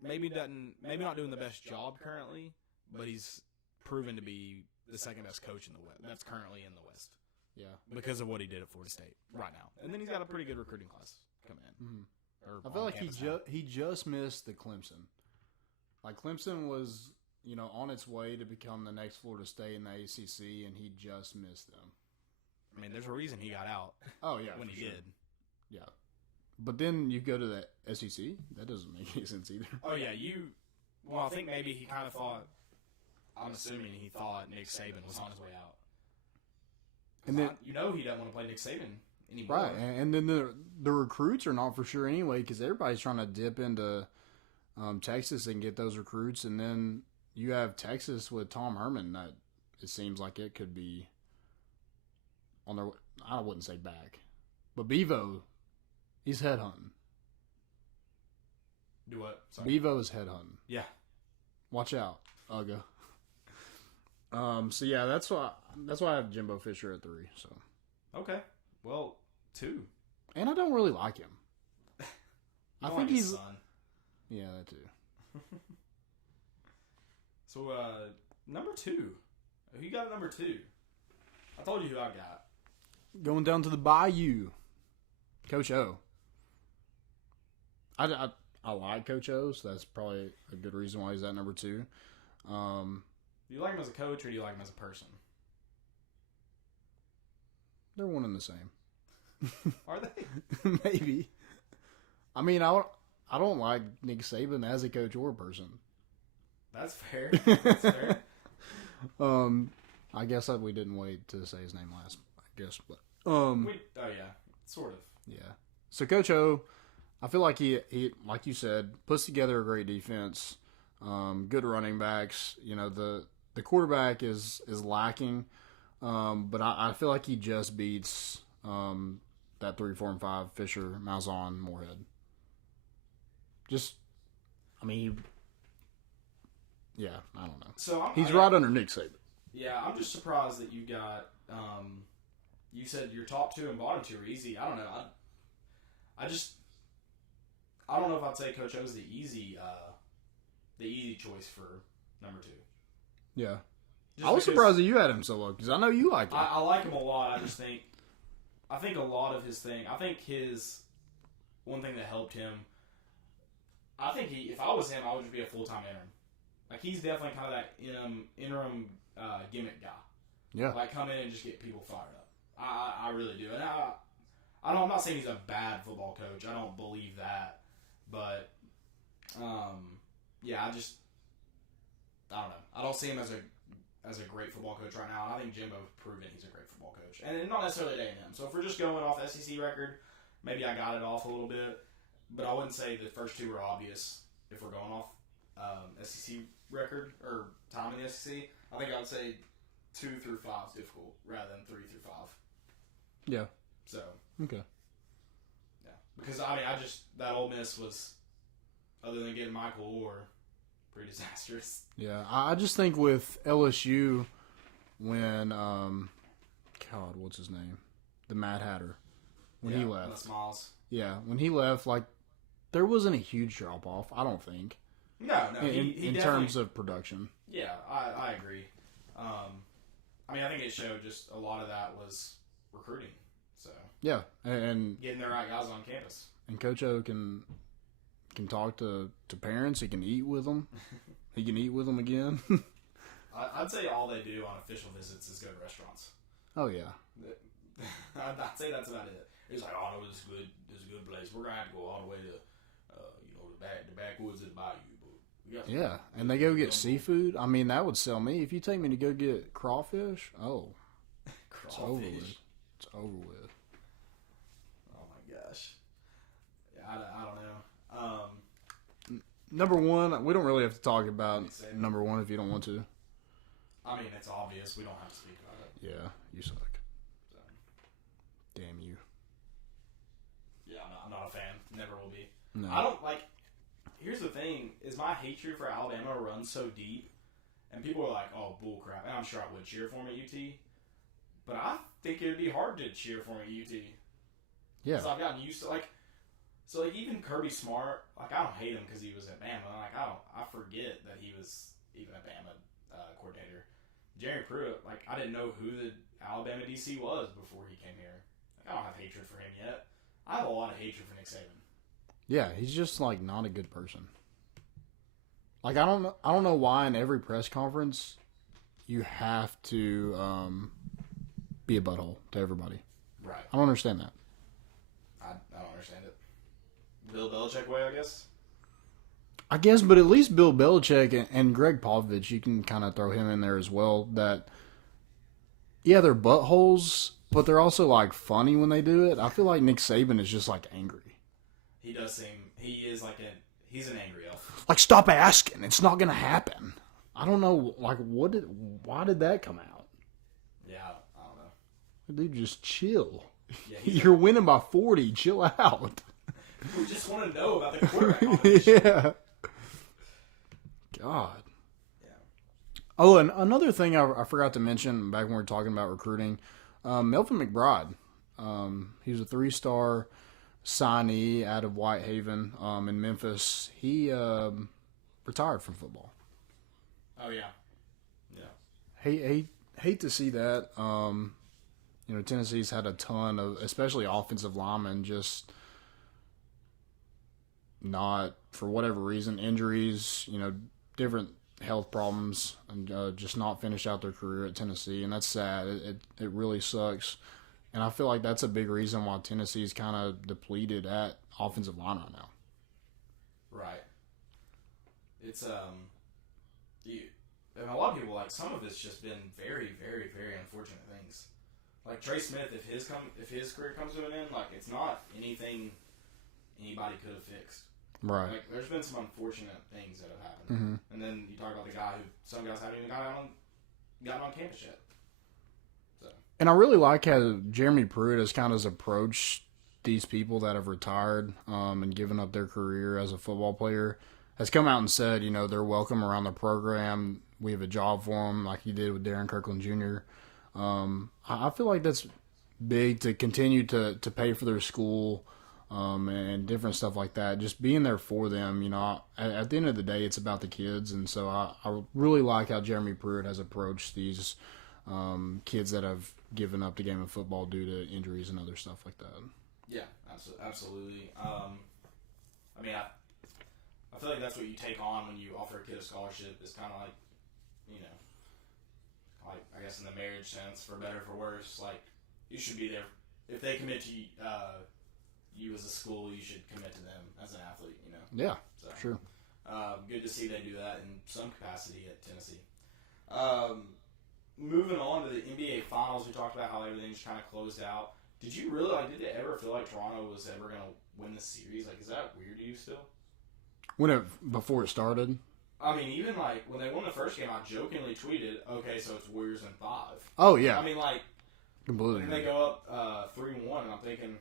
maybe not doing the best job currently, but he's proven to be the second best coach in the West. That's currently in the West. Yeah. Because of what he did at Florida State right now, and then he's got a pretty good recruiting class coming in. Mm-hmm. I feel like he just missed the Clemson. Like Clemson was, on its way to become the next Florida State in the ACC, and he just missed them. I mean, there's a reason he got out. Oh yeah, when he did. Yeah, but then you go to the SEC. That doesn't make any sense either. Oh yeah, Well, I think maybe he kind of thought. I'm assuming he thought Nick Saban was on his way out. And then he doesn't want to play Nick Saban anymore. Right, and then the recruits are not for sure anyway, because everybody's trying to dip into Texas and get those recruits, and then you have Texas with Tom Herman. That it seems like it could be on their. I wouldn't say back, but Bevo, he's headhunting. Do what? Sorry. Bevo is headhunting. Yeah. Watch out, Uga. So yeah, that's why I have Jimbo Fisher at 3. So. Okay. Well, 2. And I don't really like him. I think he's son. Yeah, that too. So, number 2. Who you got at number 2? I told you who I got. Going down to the Bayou. Coach O. I like Coach O, so that's probably a good reason why he's at number 2. Do you like him as a coach or do you like him as a person? They're one and the same. Are they? Maybe. I mean, I don't like Nick Saban as a coach or a person. That's fair. That's fair. I guess that we didn't wait to say his name last. I guess, but oh yeah, sort of. Yeah. So Coach O, I feel like he like you said, puts together a great defense. Good running backs. The quarterback is lacking, but I feel like he just beats that 3, 4, and 5 Fisher, Malzahn, Moorhead. I don't know. So he's right under Nick Saban. Yeah, I'm just surprised that you got. You said your top 2 and bottom 2 are easy. I don't know. I don't know if I'd say Coach O's the easy choice for number 2. Yeah. I was surprised that you had him so low because I know you like him. I like him a lot. I think a lot of his thing. I think his one thing that helped him. I think if I was him, I would just be a full-time interim. Like he's definitely kind of that interim gimmick guy. Yeah. Like come in and just get people fired up. I really do. And I'm not saying he's a bad football coach. I don't believe that. But yeah, I don't know. I don't see him as a great football coach right now. And I think Jimbo's proven he's a great football coach. And not necessarily at A&M. So if we're just going off SEC record, maybe I got it off a little bit. But I wouldn't say the first 2 were obvious if we're going off SEC record or time in the SEC. I think I would say 2 through 5 is difficult rather than 3 through 5. Yeah. So. Okay. Yeah. Because, that Ole Miss was, other than getting Michael Orr, pretty disastrous. Yeah. I just think with LSU, when God, what's his name? The Mad Hatter. When he left. Smiles. Yeah, when he left, like, there wasn't a huge drop-off, I don't think. No. In terms of production. Yeah, I agree. I mean, I think it showed just a lot of that was recruiting. So yeah, and getting the right guys on campus. And Coach O can talk to parents. He can eat with them. He can eat with them again. I'd say all they do on official visits is go to restaurants. Oh yeah. I'd say that's about it. He's like, oh no, this is good. This is a good place. We're gonna have to go all the way to, the backwoods of the bayou. Yeah, and they go get seafood. I mean, that would sell me. If you take me to go get crawfish, it's over with. It's over with. Oh my gosh. Yeah, I don't know. Number one, we don't really have to talk about number one if you don't want to. I mean, it's obvious. We don't have to speak about it. Yeah, you suck. So. Damn you. Yeah, I'm not a fan. Never will be. No. I don't like. Here's the thing: is my hatred for Alabama runs so deep, and people are like, "Oh, bull crap," and I'm sure I would cheer for him at UT, but I think it would be hard to cheer for him at UT. Yeah. So I've gotten used to So even Kirby Smart, I don't hate him because he was at Bama. I forget that he was even a Bama coordinator. Jerry Pruitt, I didn't know who the Alabama DC was before he came here. I don't have hatred for him yet. I have a lot of hatred for Nick Saban. Yeah, he's just not a good person. I don't know why in every press conference you have to be a butthole to everybody. Right. I don't understand that. I don't understand it. Bill Belichick way, I guess, guess. But at least Bill Belichick and Greg Popovich, you can kind of throw him in there as well. That, yeah, they're buttholes, but they're also funny when they do it. I feel like Nick Saban is just angry. He does seem, he is he's an angry elf. Stop asking. It's not going to happen. I don't know, why did that come out? Yeah, I don't know. Dude, just chill. Yeah, you're winning by 40. Chill out. We just want to know about the quarterback. Yeah. God. Yeah. Oh, and another thing I forgot to mention back when we were talking about recruiting, Melvin McBride. He was a 3-star signee out of Whitehaven in Memphis. He retired from football. Oh yeah, yeah. Hate to see that. Tennessee's had a ton of, especially offensive linemen, just not, for whatever reason, injuries, different health problems, and just not finish out their career at Tennessee, and that's sad. It really sucks. And I feel like that's a big reason why Tennessee's kind of depleted at offensive line right now. Right. It's and a lot of people some of it's just been very, very, very unfortunate things. Like Trey Smith, if his career comes to an end, it's not anything anybody could have fixed. Right. There's been some unfortunate things that have happened, mm-hmm. And then you talk about the guy who some guys haven't even gotten on campus yet. And I really like how Jeremy Pruitt has kind of approached these people that have retired and given up their career as a football player. Has come out and said, they're welcome around the program. We have a job for them, like he did with Darren Kirkland Jr. I feel like that's big to continue to pay for their school and different stuff like that. Just being there for them. At the end of the day, it's about the kids. And so I really like how Jeremy Pruitt has approached these kids that have given up the game of football due to injuries and other stuff like that. Yeah, absolutely. I feel like that's what you take on when you offer a kid a scholarship. It's kind of I guess in the marriage sense, for better or for worse, you should be there. If they commit to you as a school, you should commit to them as an athlete, Yeah, so, sure. Good to see they do that in some capacity at Tennessee. Moving on to the NBA Finals, we talked about how everything's kind of closed out. Did you really, did it ever feel like Toronto was ever going to win this series? Is that weird to you still? Before it started? I mean, even, when they won the first game, I jokingly tweeted, okay, so it's Warriors in 5. Oh, yeah. I mean, completely. When they go up 3-1, and I'm thinking,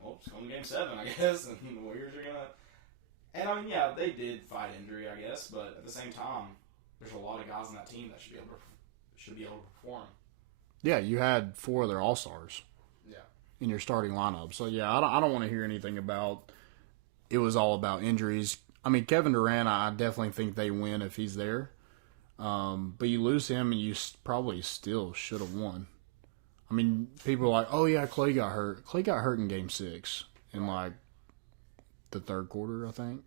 well, it's going to game 7, I guess, and the Warriors are going to... And, I mean, yeah, they did fight injury, I guess, but at the same time, there's a lot of guys on that team that should be able to perform. Yeah, you had 4 of their All-Stars in your starting lineup. So, yeah, I don't want to hear anything about it was all about injuries. I mean, Kevin Durant, I definitely think they win if he's there. But you lose him and you probably still should have won. I mean, people are like, oh, yeah, Clay got hurt. Clay got hurt in Game 6 in, like, the third quarter, I think.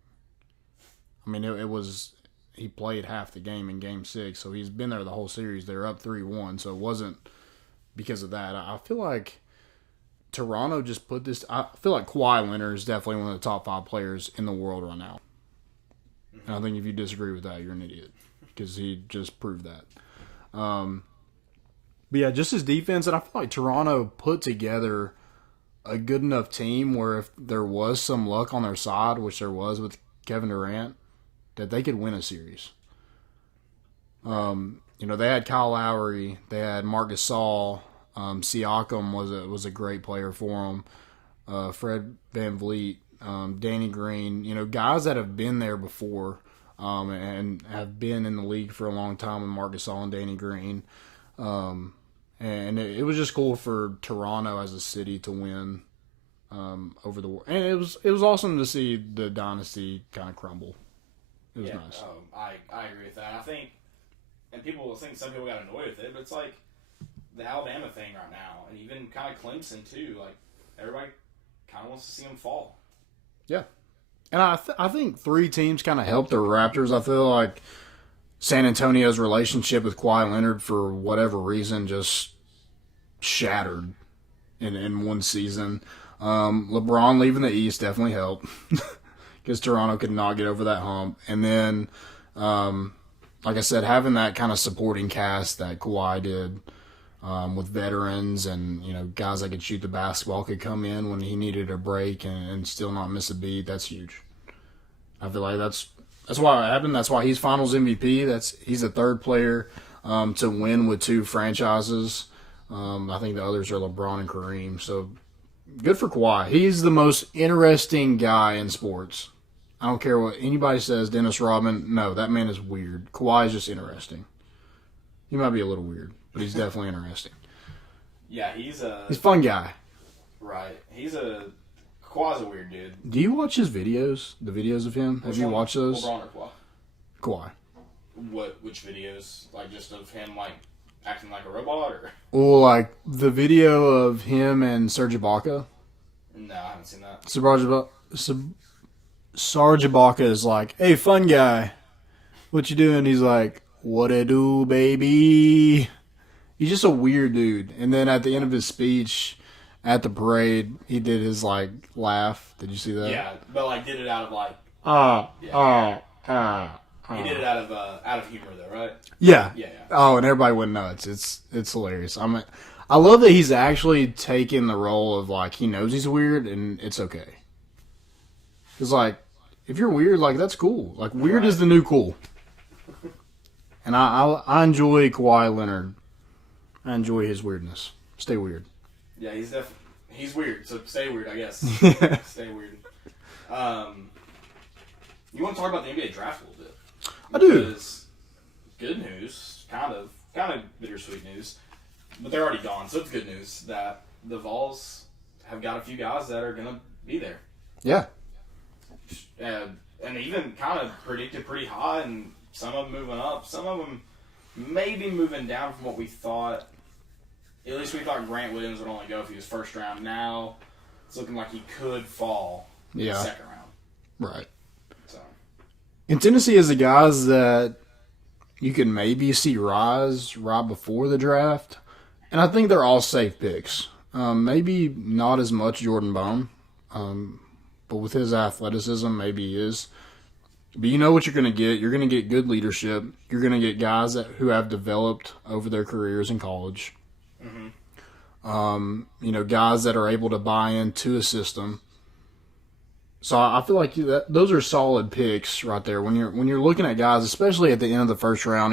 I mean, it was – he played half the game in Game 6, so he's been there the whole series. They're up 3-1, so it wasn't because of that. I feel like Toronto just put this – I feel like Kawhi Leonard is definitely one of the top 5 players in the world right now. And I think if you disagree with that, you're an idiot because he just proved that. But, yeah, just his defense, and I feel like Toronto put together a good enough team where if there was some luck on their side, which there was with Kevin Durant, that they could win a series. They had Kyle Lowry, they had Marc Gasol, Siakam was a great player for them, Fred VanVleet, Danny Green, guys that have been there before and have been in the league for a long time with Marc Gasol and Danny Green. And it was just cool for Toronto as a city to win over the world. And it was awesome to see the dynasty kind of crumble. It was nice. I agree with that. I think, and some people got annoyed with it, but it's like the Alabama thing right now, and even kind of Clemson too. Like everybody kind of wants to see them fall. Yeah, and I think 3 teams kind of helped the Raptors. I feel like San Antonio's relationship with Kawhi Leonard, for whatever reason, just shattered in one season. LeBron leaving the East definitely helped because Toronto could not get over that hump. And then, like I said, having that kind of supporting cast that Kawhi did with veterans and, guys that could shoot the basketball could come in when he needed a break and still not miss a beat, that's huge. I feel like that's why it happened. That's why he's Finals MVP. He's the 3rd player to win with 2 franchises. I think the others are LeBron and Kareem. So good for Kawhi. He's the most interesting guy in sports. I don't care what anybody says. Dennis Rodman, no, that man is weird. Kawhi is just interesting. He might be a little weird, but he's definitely interesting. Yeah, he's a fun guy. Right. Kawhi's a weird dude. Do you watch his videos? The videos of him? Have you watched those? LeBron or Kawhi. Which videos? Like just of him like acting like a robot, or? Well, like the video of him and Serge Ibaka. No, I haven't seen that. Serge Ibaka is like, hey, fun guy. What you doing? He's like, what it do, baby? He's just a weird dude. And then at the end of his speech at the parade, he did his, like, laugh. Did you see that? Yeah, but, like, did it out of, like... He did it out of humor, though, right? Yeah. Yeah. Oh, and everybody went nuts. It's hilarious. I love that he's actually taking the role of, like, he knows he's weird, and it's okay. Because, like, if you're weird, like, that's cool. Like, weird is the new cool. And I enjoy Kawhi Leonard. I enjoy his weirdness. Stay weird. Yeah, he's weird, so stay weird, I guess. Stay weird. You want to talk about the NBA draft a little bit? I do. Because good news, kind of bittersweet news, but they're already gone, so it's good news that the Vols have got a few guys that are going to be there. Yeah. And even kind of predicted pretty high, and some of them moving up, some of them maybe moving down from what we thought. At least we thought Grant Williams would only go if he was first round. Now it's looking like he could fall in the second round. Right. So. And Tennessee is the guys that you can maybe see rise right before the draft. And I think they're all safe picks. Maybe not as much Jordan Bone. But with his athleticism, maybe he is. But you know what you're going to get. You're going to get good leadership. You're going to get guys who have developed over their careers in college. Mm-hmm. Guys that are able to buy into a system. So I feel like those are solid picks right there. When you're looking at guys, especially at the end of the first round,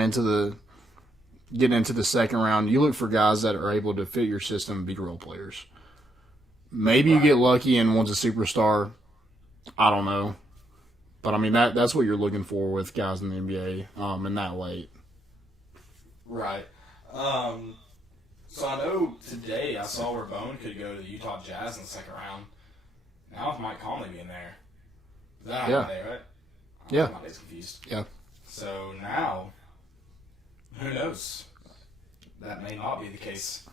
getting into the second round, you look for guys that are able to fit your system and be role players. Maybe you get lucky and one's a superstar. I don't know. But, I mean, that's what you're looking for with guys in the NBA and that late. Right. So I know today I saw where Bone could go to the Utah Jazz in the second round. Now with Mike Conley being there. Is that Yeah. Monday, right? Yeah. I'm not confused. Yeah. So now, who knows? That may not be the case.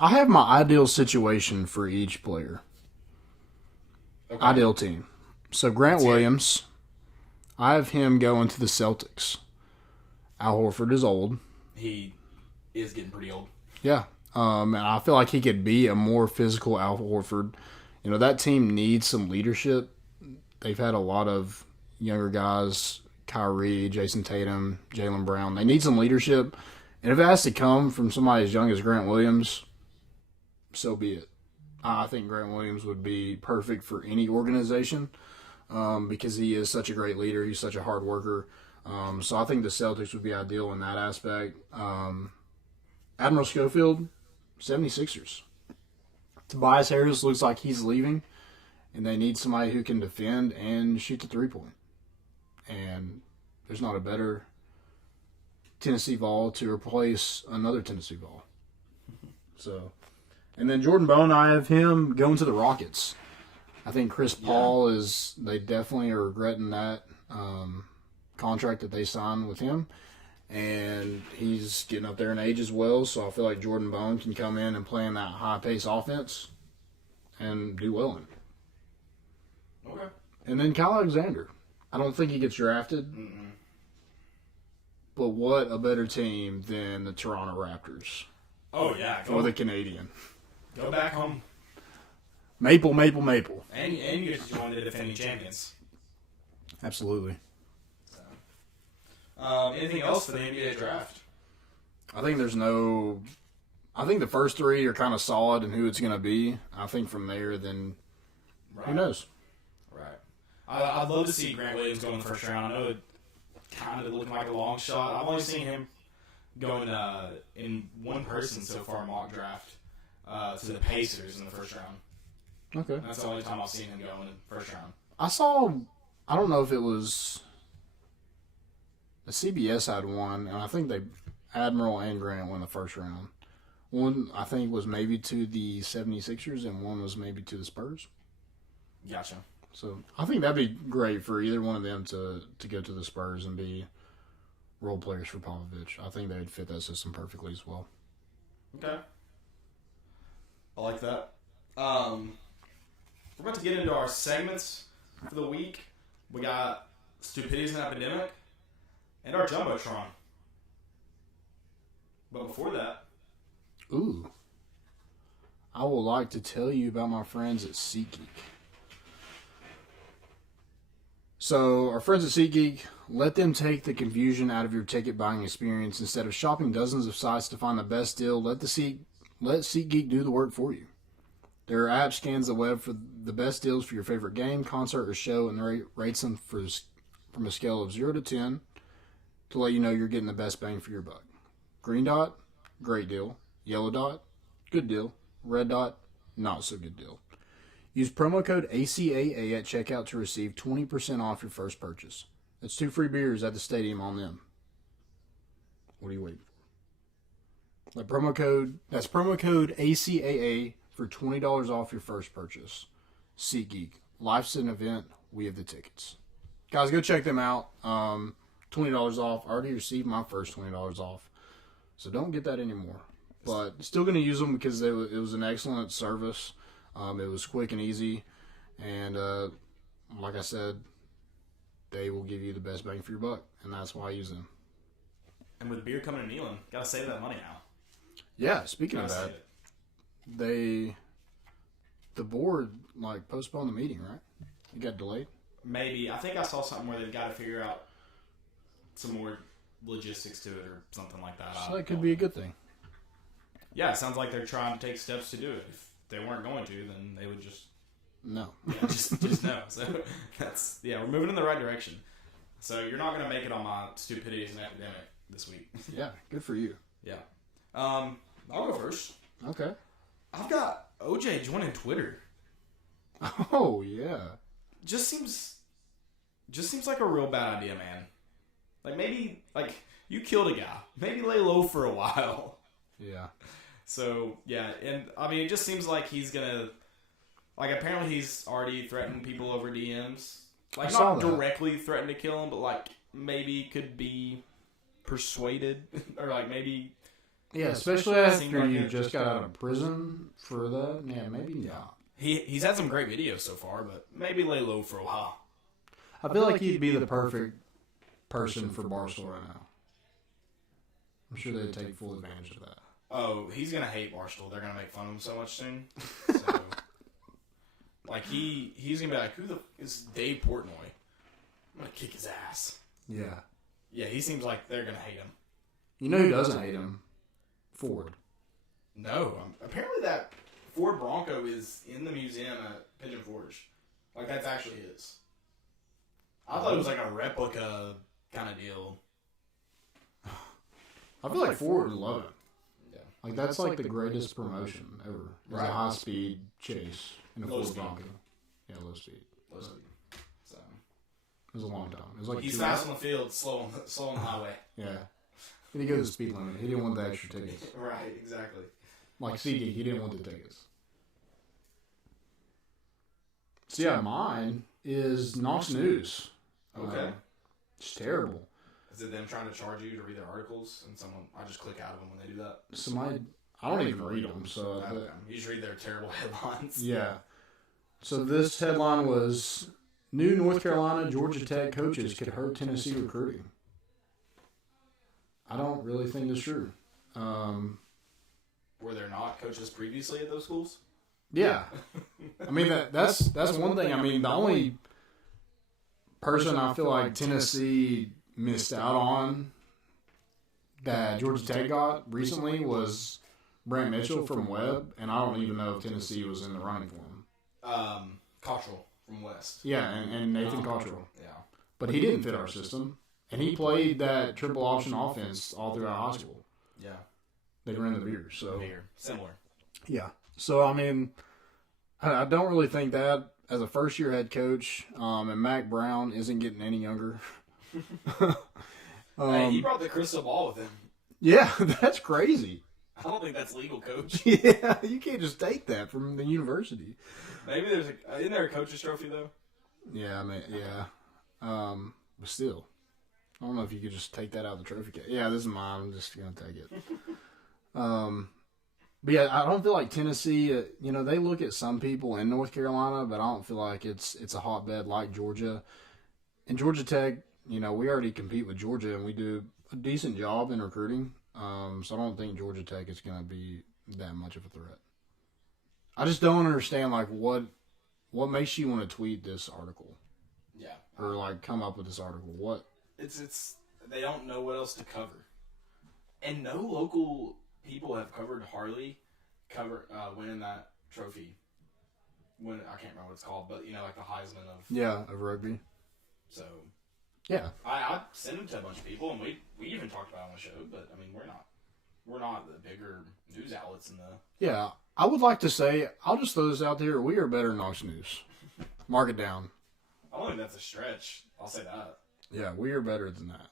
I have my ideal situation for each player. Okay. Ideal team. So Grant Let's hear it. Williams, I have him going to the Celtics. Al Horford is old. He is getting pretty old. Yeah. And I feel like he could be a more physical Al Horford. You know, that team needs some leadership. They've had a lot of younger guys, Kyrie, Jason Tatum, Jaylen Brown. They need some leadership. And if it has to come from somebody as young as Grant Williams, so be it. I think Grant Williams would be perfect for any organization because he is such a great leader. He's such a hard worker. So I think the Celtics would be ideal in that aspect. Admiral Schofield, 76ers. Tobias Harris looks like he's leaving, and they need somebody who can defend and shoot the three-point. And there's not a better Tennessee Vol to replace another Tennessee Vol. So, and then Jordan Bone, I have him going to the Rockets. I think Chris Paul they definitely are regretting that contract that they signed with him. And he's getting up there in age as well, so I feel like Jordan Bone can come in and play in that high-pace offense and do well in it. Okay. And then Kyle Alexander. I don't think he gets drafted. Mm-mm. But what a better team than the Toronto Raptors. Oh, yeah. Or the Canadian. Go back home. Maple. And you get to join the defending champions. Absolutely. Anything else for the NBA draft? I think the first three are kind of solid in who it's going to be. I think from there, then who knows? Right. I'd love to see Grant Williams go in the first round. I know it kind of looking like a long shot. I've only seen him going in one person so far mock draft to the Pacers in the first round. Okay. That's the only time I've seen him go in the first round. I don't know if it was, the CBS had one, and I think Admiral and Grant won the first round. One, I think, was maybe to the 76ers, and one was maybe to the Spurs. Gotcha. So I think that'd be great for either one of them to go to the Spurs and be role players for Popovich. I think they would fit that system perfectly as well. Okay. I like that. We're about to get into our segments for the week. We got Stupidity and Epidemic and our Jumbotron. But before that, Ooh. I would like to tell you about my friends at SeatGeek. So, our friends at SeatGeek, let them take the confusion out of your ticket buying experience. Instead of shopping dozens of sites to find the best deal, let SeatGeek do the work for you. Their app scans the web for the best deals for your favorite game, concert, or show, and rates them from a scale of 0 to 10 to let you know you're getting the best bang for your buck. Green dot, great deal. Yellow dot, good deal. Red dot, not so good deal. Use promo code ACAA at checkout to receive 20% off your first purchase. That's 2 free beers at the stadium on them. What are you waiting for? That's promo code ACAA for $20 off your first purchase. SeatGeek. Life's an event. We have the tickets. Guys, go check them out. $20 off. I already received my first $20 off. So don't get that anymore. But still going to use them because it was an excellent service. It was quick and easy. And like I said, they will give you the best bang for your buck. And that's why I use them. and with beer coming to Neyland, gotta save that money now. Yeah, speaking of Gotta that, save it. the board postponed the meeting, right? It got delayed. Maybe. I think I saw something where they've got to figure out some more logistics to it or something like that. So that could be a good thing. Yeah, it sounds like they're trying to take steps to do it. If they weren't going to, then they would just No. just no. So we're moving in the right direction. So you're not gonna make it on my stupidity as an epidemic this week. Yeah, good for you. Yeah. I'll go first. Okay. I've got OJ joining Twitter. Oh yeah. Just seems like a real bad idea, man. Maybe you killed a guy. Maybe lay low for a while. Yeah. So, yeah, and I mean, it just seems like he's gonna, like, apparently he's already threatened people over DMs. Like, not directly threatened to kill him, but, like, maybe could be persuaded, or, like, maybe... Yeah, especially after you just got out of prison for that. Yeah, maybe not. He's had some great videos so far, but maybe lay low for a while. I feel like he'd be the perfect person for Barstool right now. I'm sure they'd take full advantage of that. Oh, he's going to hate Barstool. They're going to make fun of him so much soon. So, like, he's going to be like, who the is Dave Portnoy? I'm going to kick his ass. Yeah. Yeah, he seems like they're going to hate him. You know who doesn't hate him? Ford. No. Apparently that Ford Bronco is in the museum at Pigeon Forge. Like, that's actually his. I thought it was like a replica kind of deal. I feel like Ford would love it. Yeah. Like, that's like the greatest promotion ever. It's a high-speed chase in a Ford Bronco. Yeah, low speed. Low speed. So. It was a long time. It was like he's fast on the field, slow on the highway. Yeah. He didn't go to the speed limit. He didn't want the extra tickets. Right, exactly. Like CD, he didn't want the tickets. So yeah, mine is Knox News. Okay. It's terrible. Is it them trying to charge you to read their articles? And I just click out of them when they do that. I don't even read them. So you just read their terrible headlines. Yeah. So this headline was, new North Carolina, Georgia Tech coaches could hurt Tennessee recruiting. I don't really think that's true. Were there not coaches previously at those schools? Yeah. I mean, that's one thing. I mean, the only person I feel like Tennessee missed out on that Georgia Tech got recently was Brant Mitchell from Webb, and I don't even know if Tennessee was in the running for him. Cottrell from West. Yeah, and Nathan Cottrell. Yeah. But he didn't fit our system. And he played that triple option offense all throughout high school. Yeah. They ran the veer. So similar. Yeah. So, I mean, I don't really think that as a first-year head coach, and Mac Brown isn't getting any younger. Hey, he brought the crystal ball with him. Yeah, that's crazy. I don't think that's legal, coach. Yeah, you can't just take that from the university. Maybe isn't there a coach's trophy, though? Yeah, I mean, yeah. But still. I don't know if you could just take that out of the trophy case. Yeah, this is mine. I'm just going to take it. But yeah, I don't feel like Tennessee, they look at some people in North Carolina, but I don't feel like it's a hotbed like Georgia. And Georgia Tech, we already compete with Georgia, and we do a decent job in recruiting. So I don't think Georgia Tech is going to be that much of a threat. I just don't understand, like, what makes you want to tweet this article? Yeah. Or, like, come up with this article. What? It's they don't know what else to cover. And no local people have covered Harley winning that trophy. I can't remember what it's called, but like the Heisman of rugby. So yeah, I sent it to a bunch of people, and we even talked about it on the show. But I mean, we're not the bigger news outlets in the. Yeah, I would like to say, I'll just throw this out there: we are better than Knox News. Mark it down. I don't think that's a stretch. I'll say that. Yeah, we are better than that.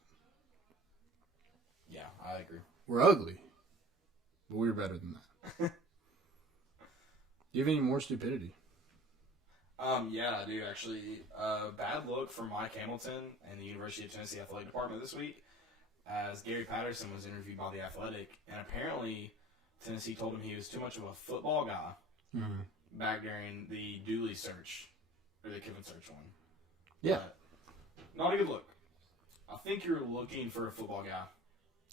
Yeah, I agree. We're ugly, but we're better than that. Do you have any more stupidity? Yeah, I do actually. Bad look from Mike Hamilton and the University of Tennessee Athletic Department this week, as Gary Patterson was interviewed by The Athletic, and apparently Tennessee told him he was too much of a football guy back during the Dooley search, or the Kiffin search one. Yeah. But not a good look. I think you're looking for a football guy.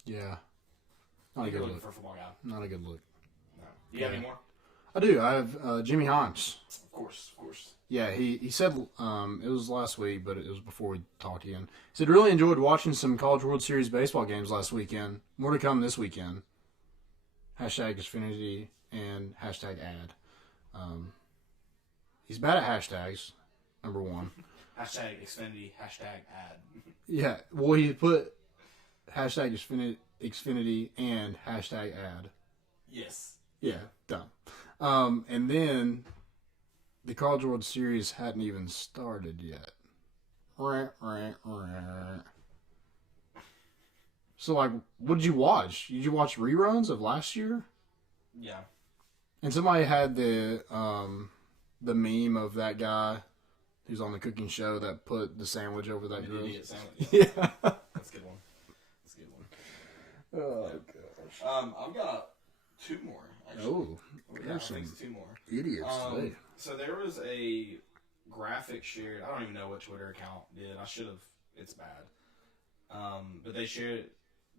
Yeah. Not a good look. For a football guy. Not a good look. No. Do you have any more? I do. I have Jimmy Hines. Of course. Yeah, he said, it was last week, but it was before we talked again. He said, really enjoyed watching some College World Series baseball games last weekend. More to come this weekend. #Xfinity and #ad. He's bad at hashtags, number one. #Xfinity, #ad. Yeah, well, he put #Xfinity and #ad. Yes. Yeah, dumb. And then the College World Series hadn't even started yet. So, like, what did you watch? Did you watch reruns of last year? Yeah. And somebody had the meme of that guy who's on the cooking show that put the sandwich over that grill. Idiot sandwich. Yeah. That's a good one. That's a good one. Oh, gosh. I've got two more. Actually. Oh, Yeah, I think two more. idiots today. So there was a graphic shared. I don't even know what Twitter account did. I should have. It's bad. But they shared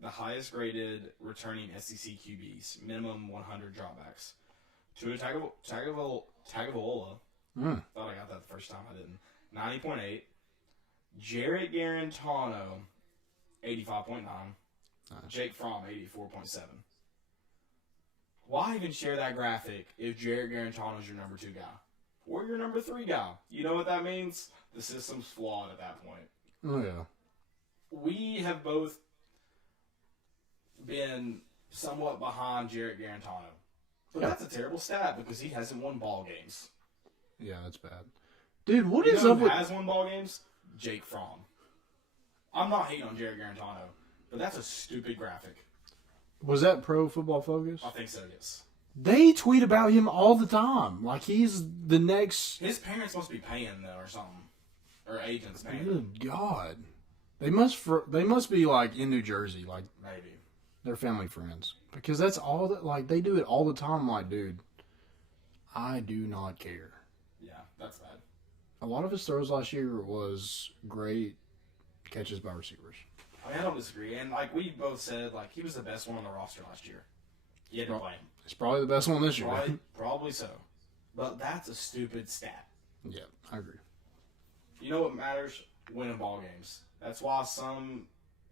the highest graded returning SEC QBs, minimum 100 dropbacks. Tua Tagovailoa. Thought I got that the first time. I didn't. 90.8. Jarrett Garantano, 85.9. Jake Fromm, 84.7. Why even share that graphic if Jarrett Garantano is your number 2 guy? Or your number 3 guy? You know what that means? The system's flawed at that point. Oh, yeah. We have both been somewhat behind Jarrett Garantano. But that's a terrible stat because he hasn't won ball games. Yeah, that's bad. Dude, what You is know up who with... has won ball games? Jake Fromm. I'm not hating on Jarrett Garantano, but that's a stupid graphic. Was that Pro Football Focus? I think so, yes. They tweet about him all the time. Like he's the next... His parents must be paying, though, or something. Or agents paying. Good God. They must be, like, in New Jersey. Like, Maybe. they're family friends. Because that's all that... Like, they do it all the time. Like, dude, I do not care. Yeah, that's bad. A lot of his throws last year was great catches by receivers. I mean, I don't disagree. And, like, we both said, like, he was the best one on the roster last year. You had to play him. He's probably the best one this year. Probably so. But that's a stupid stat. Yeah, I agree. You know what matters? Winning ball games. That's why some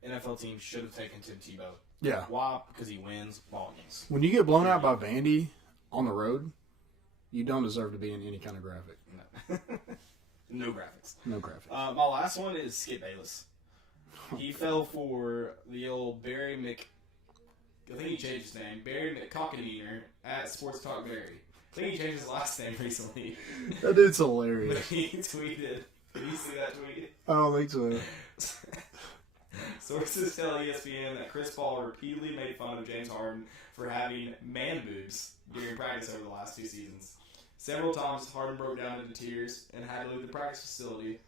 NFL teams should have taken Tim Tebow. Yeah. Why? Because he wins ball games. When you get blown out by Vandy on the road, you don't deserve to be in any kind of graphic. No, no graphics. No graphics. My last one is Skip Bayless. He fell for the old Barry I think he changed his name. Barry McCockadeener at Sports Talk Barry. I think he changed his last name recently. That dude's But hilarious. he tweeted. Did you see that tweet? I don't think so. Sources tell ESPN that Chris Paul repeatedly made fun of James Harden for having man boobs during practice over the last 2 seasons. Several times, Harden broke down into tears and had to leave the practice facility.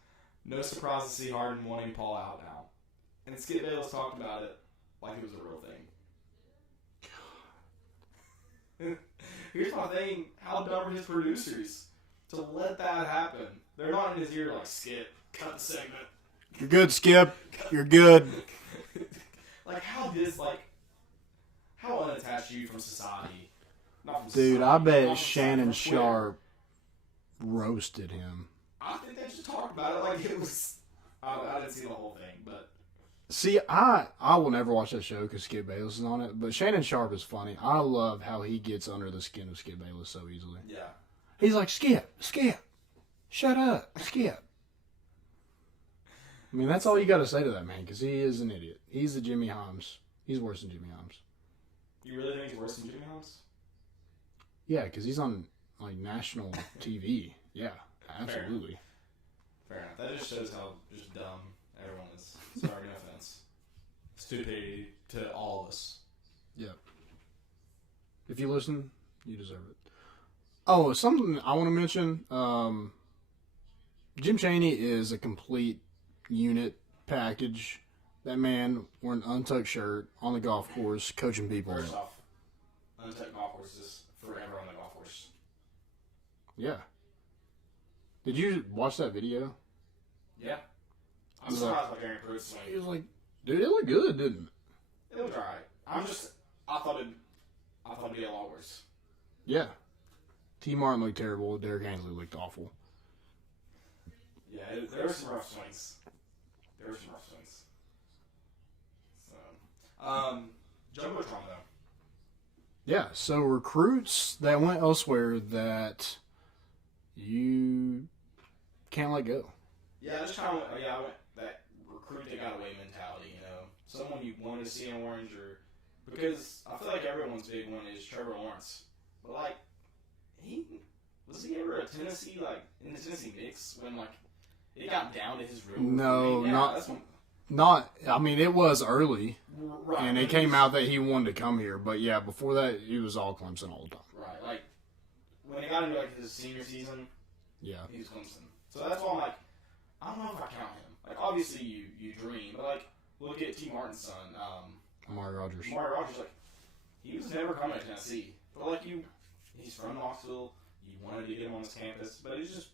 No surprise to see Harden wanting Paul out now. And Skip Bayless talked about it like it was a real thing. Here's my thing. How dumb are his producers to let that happen? They're not in his ear like, Skip, cut the segment. You're good, Skip. You're good. Like, how unattached are you from society? Not from Dude, society, I not bet from Shannon society, from Twitter. Sharp roasted him. I think they just talked about it like it was... I didn't see the whole thing, but... See, I will never watch that show because Skip Bayless is on it, but Shannon Sharp is funny. I love how he gets under the skin of Skip Bayless so easily. Yeah. He's like, Skip, shut up, Skip. I mean, that's all you got to say to that man because he is an idiot. He's the Jimmy Himes. He's worse than Jimmy Himes. You really think he's worse than Jimmy Himes? Yeah, because he's on like national TV. Yeah, absolutely. Fair enough. That just shows how just dumb everyone is. Sorry, no offense. Stupidity to all of us. Yeah. If you listen, you deserve it. Oh, something I want to mention. Jim Chaney is a complete unit package. That man wearing an untucked shirt on the golf course, coaching people. First off, untucked golf courses forever on the golf course. Yeah. Did you watch that video? Yeah. I'm surprised by Gary Pruitt's He swing. was like, dude, it looked good, didn't it? It was alright. I thought it'd be a lot worse. Yeah. T. Martin looked terrible. Derek Ansley looked awful. Yeah, there were some rough swings. So, Jumbotron though. Yeah, so recruits that went elsewhere that you can't let go. Yeah, I just kind of I went that recruit that got away mentality. You know, someone you wanted to see in orange, or because I feel like everyone's big one is Trevor Lawrence, but like was he ever a Tennessee in the Tennessee mix when it got down to his real? No, yeah, not. I mean, it was early. Right. And it came out that he wanted to come here. But yeah, before that, he was all Clemson all the time. Right. Like, when he got into like his senior season, Yeah. he was Clemson. So that's why I'm like, I don't know if I count him. Like, obviously you dream, but like, look at T. Martin's son, Amari Rogers. Amari Rogers. Like, he was never coming to Tennessee, but like he's from Knoxville. You wanted to get him on this campus, but he just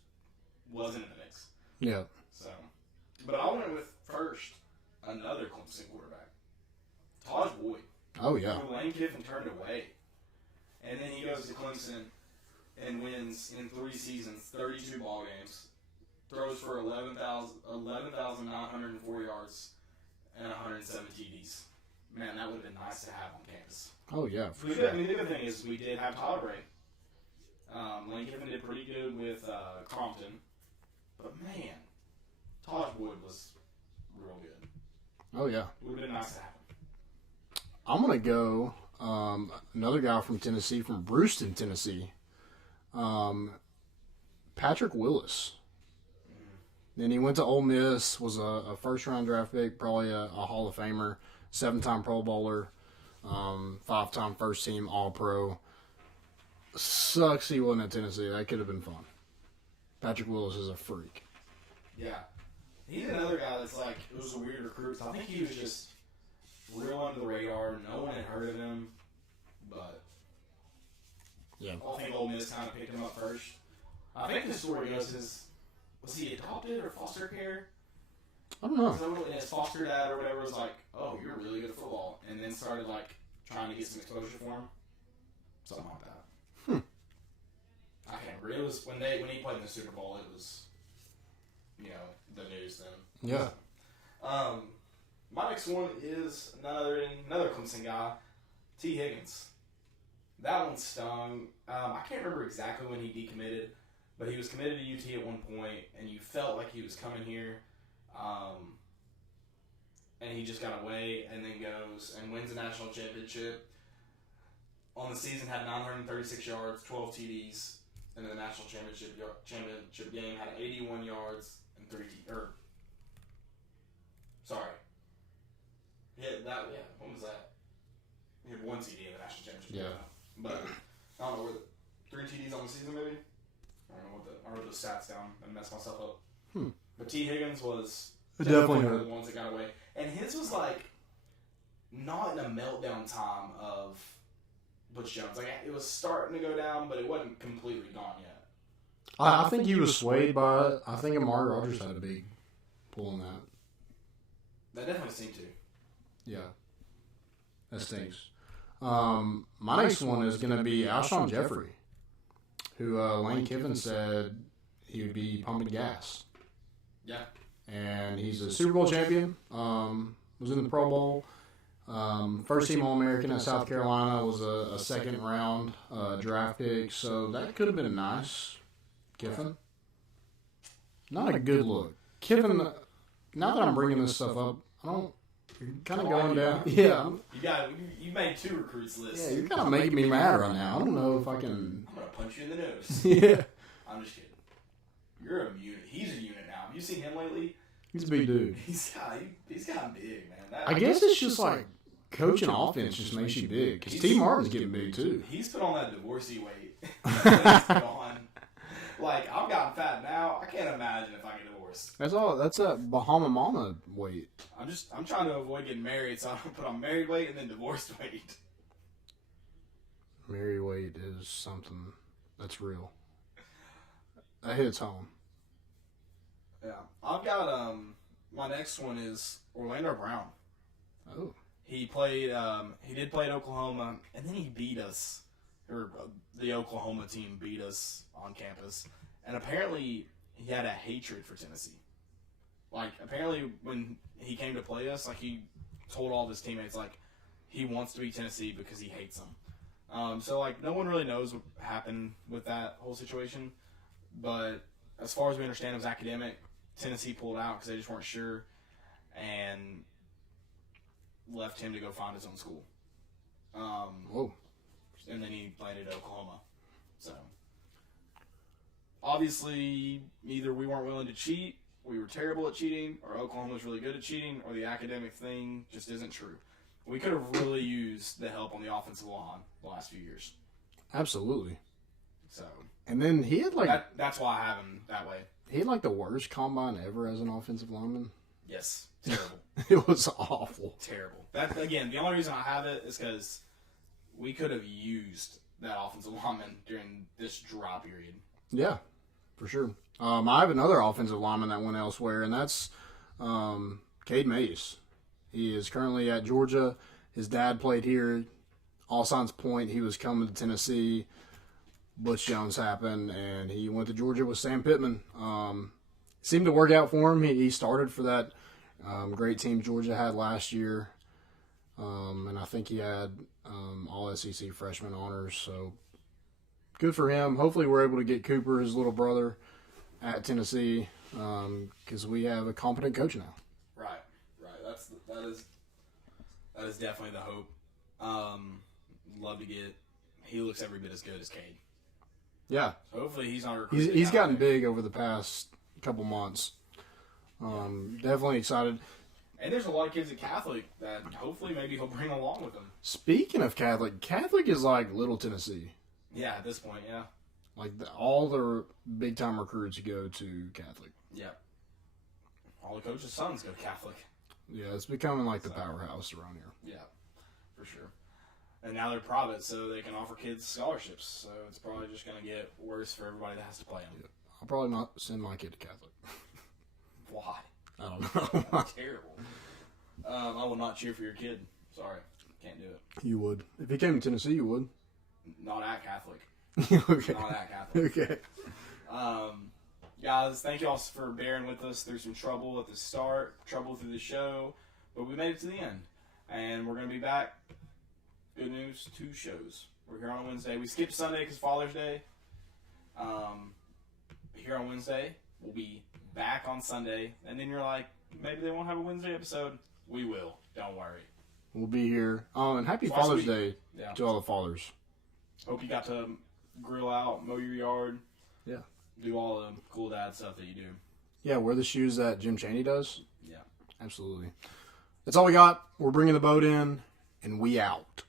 wasn't in the mix. Yeah. So, but I went with first another Clemson quarterback, Taj Boyd. Oh yeah. Who Lane Kiffin turned away, and then he goes to Clemson and wins in 3 seasons, 32 ball games, throws for 11,904 yards and 107 TDs. Man, that would have been nice to have on campus. Oh yeah. For I sure. mean, the good thing is we did have Tyler Bray. Lane Kiffin did pretty good with Crompton, but man, Taj Boyd was real good. Oh yeah. Would have been nice to have him. I'm gonna go another guy from Tennessee, from Brewston, Tennessee. Patrick Willis. Then he went to Ole Miss, was a first-round draft pick, probably a Hall of Famer, 7-time Pro Bowler, 5-time first-team All-Pro. Sucks he wasn't at Tennessee. That could have been fun. Patrick Willis is a freak. Yeah. He's another guy that's like, it was a weird recruit. I think he was just real under the radar. No one had heard of him, but Yeah. I think Ole Miss kind of picked him up first. I think the story goes was he adopted or foster care? I don't know. And his foster dad or whatever was like, oh, you're really good at football. And then started like trying to get some exposure for him. Something like that. I can't remember. It was when he played in the Super Bowl, it was, the news then. Yeah. My next one is another Clemson guy, T. Higgins. That one stung. I can't remember exactly when he decommitted, but he was committed to UT at one point, and you felt like he was coming here. And he just got away, and then goes and wins a national championship. On the season, had 936 yards, 12 TDs, and in the national championship game had 81 yards and 3 TDs. Sorry. When was that? He had 1 TD in the national championship game. Yeah. But I don't know, were 3 TDs on the season maybe? I wrote those stats down and messed myself up. But T. Higgins was Definitely one of the ones that got away. And his was like not in a meltdown time of Butch Jones. Like, it was starting to go down, but it wasn't completely gone yet. I think he was swayed by it. I think Amari Rogers had a big pull in that. That definitely seemed to. Yeah. That stinks. My next one is going to be Alshon Jeffrey, who Lane Kiffin said he would be pumping gas. Yeah. And he's a Super Bowl champion. Was in the Pro Bowl. First team All-American at South Carolina, was a second round draft pick. So that could have been nice. Kiffin. Not a good look. Kiffin, now that I'm bringing this stuff up, you're kind of going down. Yeah. You made 2 recruits lists. Yeah, you're kind of making me mad right now. I don't know if I can. I'm going to punch you in the nose. Yeah. I'm just kidding. You're a unit. He's a unit now. Have you seen him lately? He's a big dude. He's gotten big, man. I guess it's just like coaching offense just makes you big. Because T. Martin's getting big too. He's put on that divorcee weight. He's gone. Like, I've gotten fat now. I can't imagine if I get divorced. That's all. That's that Bahama Mama weight. I'm trying to avoid getting married, so I don't put on married weight and then divorced weight. Married weight is something that's real. That hits home. Yeah. I've got, my next one is Orlando Brown. Oh. He did play at Oklahoma, and then he beat us, or the Oklahoma team beat us on campus. And apparently, he had a hatred for Tennessee. Like, apparently, when he came to play us, like, he told all of his teammates, like, he wants to beat Tennessee because he hates them. So, like, no one really knows what happened with that whole situation. But as far as we understand, it was academic. Tennessee pulled out because they just weren't sure and left him to go find his own school. Whoa. And then he played at Oklahoma. So, obviously, either we weren't willing to cheat, we were terrible at cheating, or Oklahoma was really good at cheating, or the academic thing just isn't true. We could have really used the help on the offensive line the last few years. Absolutely. So, and then he had that's why I have him that way. He had the worst combine ever as an offensive lineman. Yes, terrible. It was awful. Terrible. That again, the only reason I have it is because we could have used that offensive lineman during this dry period. Yeah, for sure. I have another offensive lineman that went elsewhere, and that's Cade Mays. He is currently at Georgia. His dad played here. All signs point he was coming to Tennessee. Butch Jones happened, and he went to Georgia with Sam Pittman. Seemed to work out for him. He started for that great team Georgia had last year, and I think he had all SEC freshman honors. So good for him. Hopefully, we're able to get Cooper, his little brother, at Tennessee because we have a competent coach now. Right. That is definitely the hope. Love to get. He looks every bit as good as Cade. Yeah. So hopefully he's not. He's gotten big over the past couple months. Definitely excited. And there's a lot of kids at Catholic that hopefully maybe he'll bring along with him. Speaking of Catholic is like Little Tennessee. Yeah, at this point, yeah. All the big time recruits go to Catholic. Yeah. All the coaches' sons go Catholic. Yeah, it's becoming the powerhouse around here. Yeah, for sure. And now they're private, so they can offer kids scholarships. So it's probably just going to get worse for everybody that has to play them. Yeah. I'll probably not send my kid to Catholic. Why? I don't know. Terrible. I will not cheer for your kid. Sorry. Can't do it. You would. If he came to Tennessee, you would. Not at Catholic. Okay. Not at Catholic. Okay. Guys, thank you all for bearing with us through some trouble at the start, trouble through the show, but we made it to the end. And we're going to be back. Good news, 2 shows. We're here on Wednesday. We skipped Sunday because Father's Day. Here on Wednesday. We'll be back on Sunday. And then you're like, maybe they won't have a Wednesday episode. We will. Don't worry. We'll be here. And happy Father's Day to all the fathers. Hope you got to grill out, mow your yard. Yeah. Do all the cool dad stuff that you do. Yeah, wear the shoes that Jim Chaney does. Yeah. Absolutely. That's all we got. We're bringing the boat in, and we out.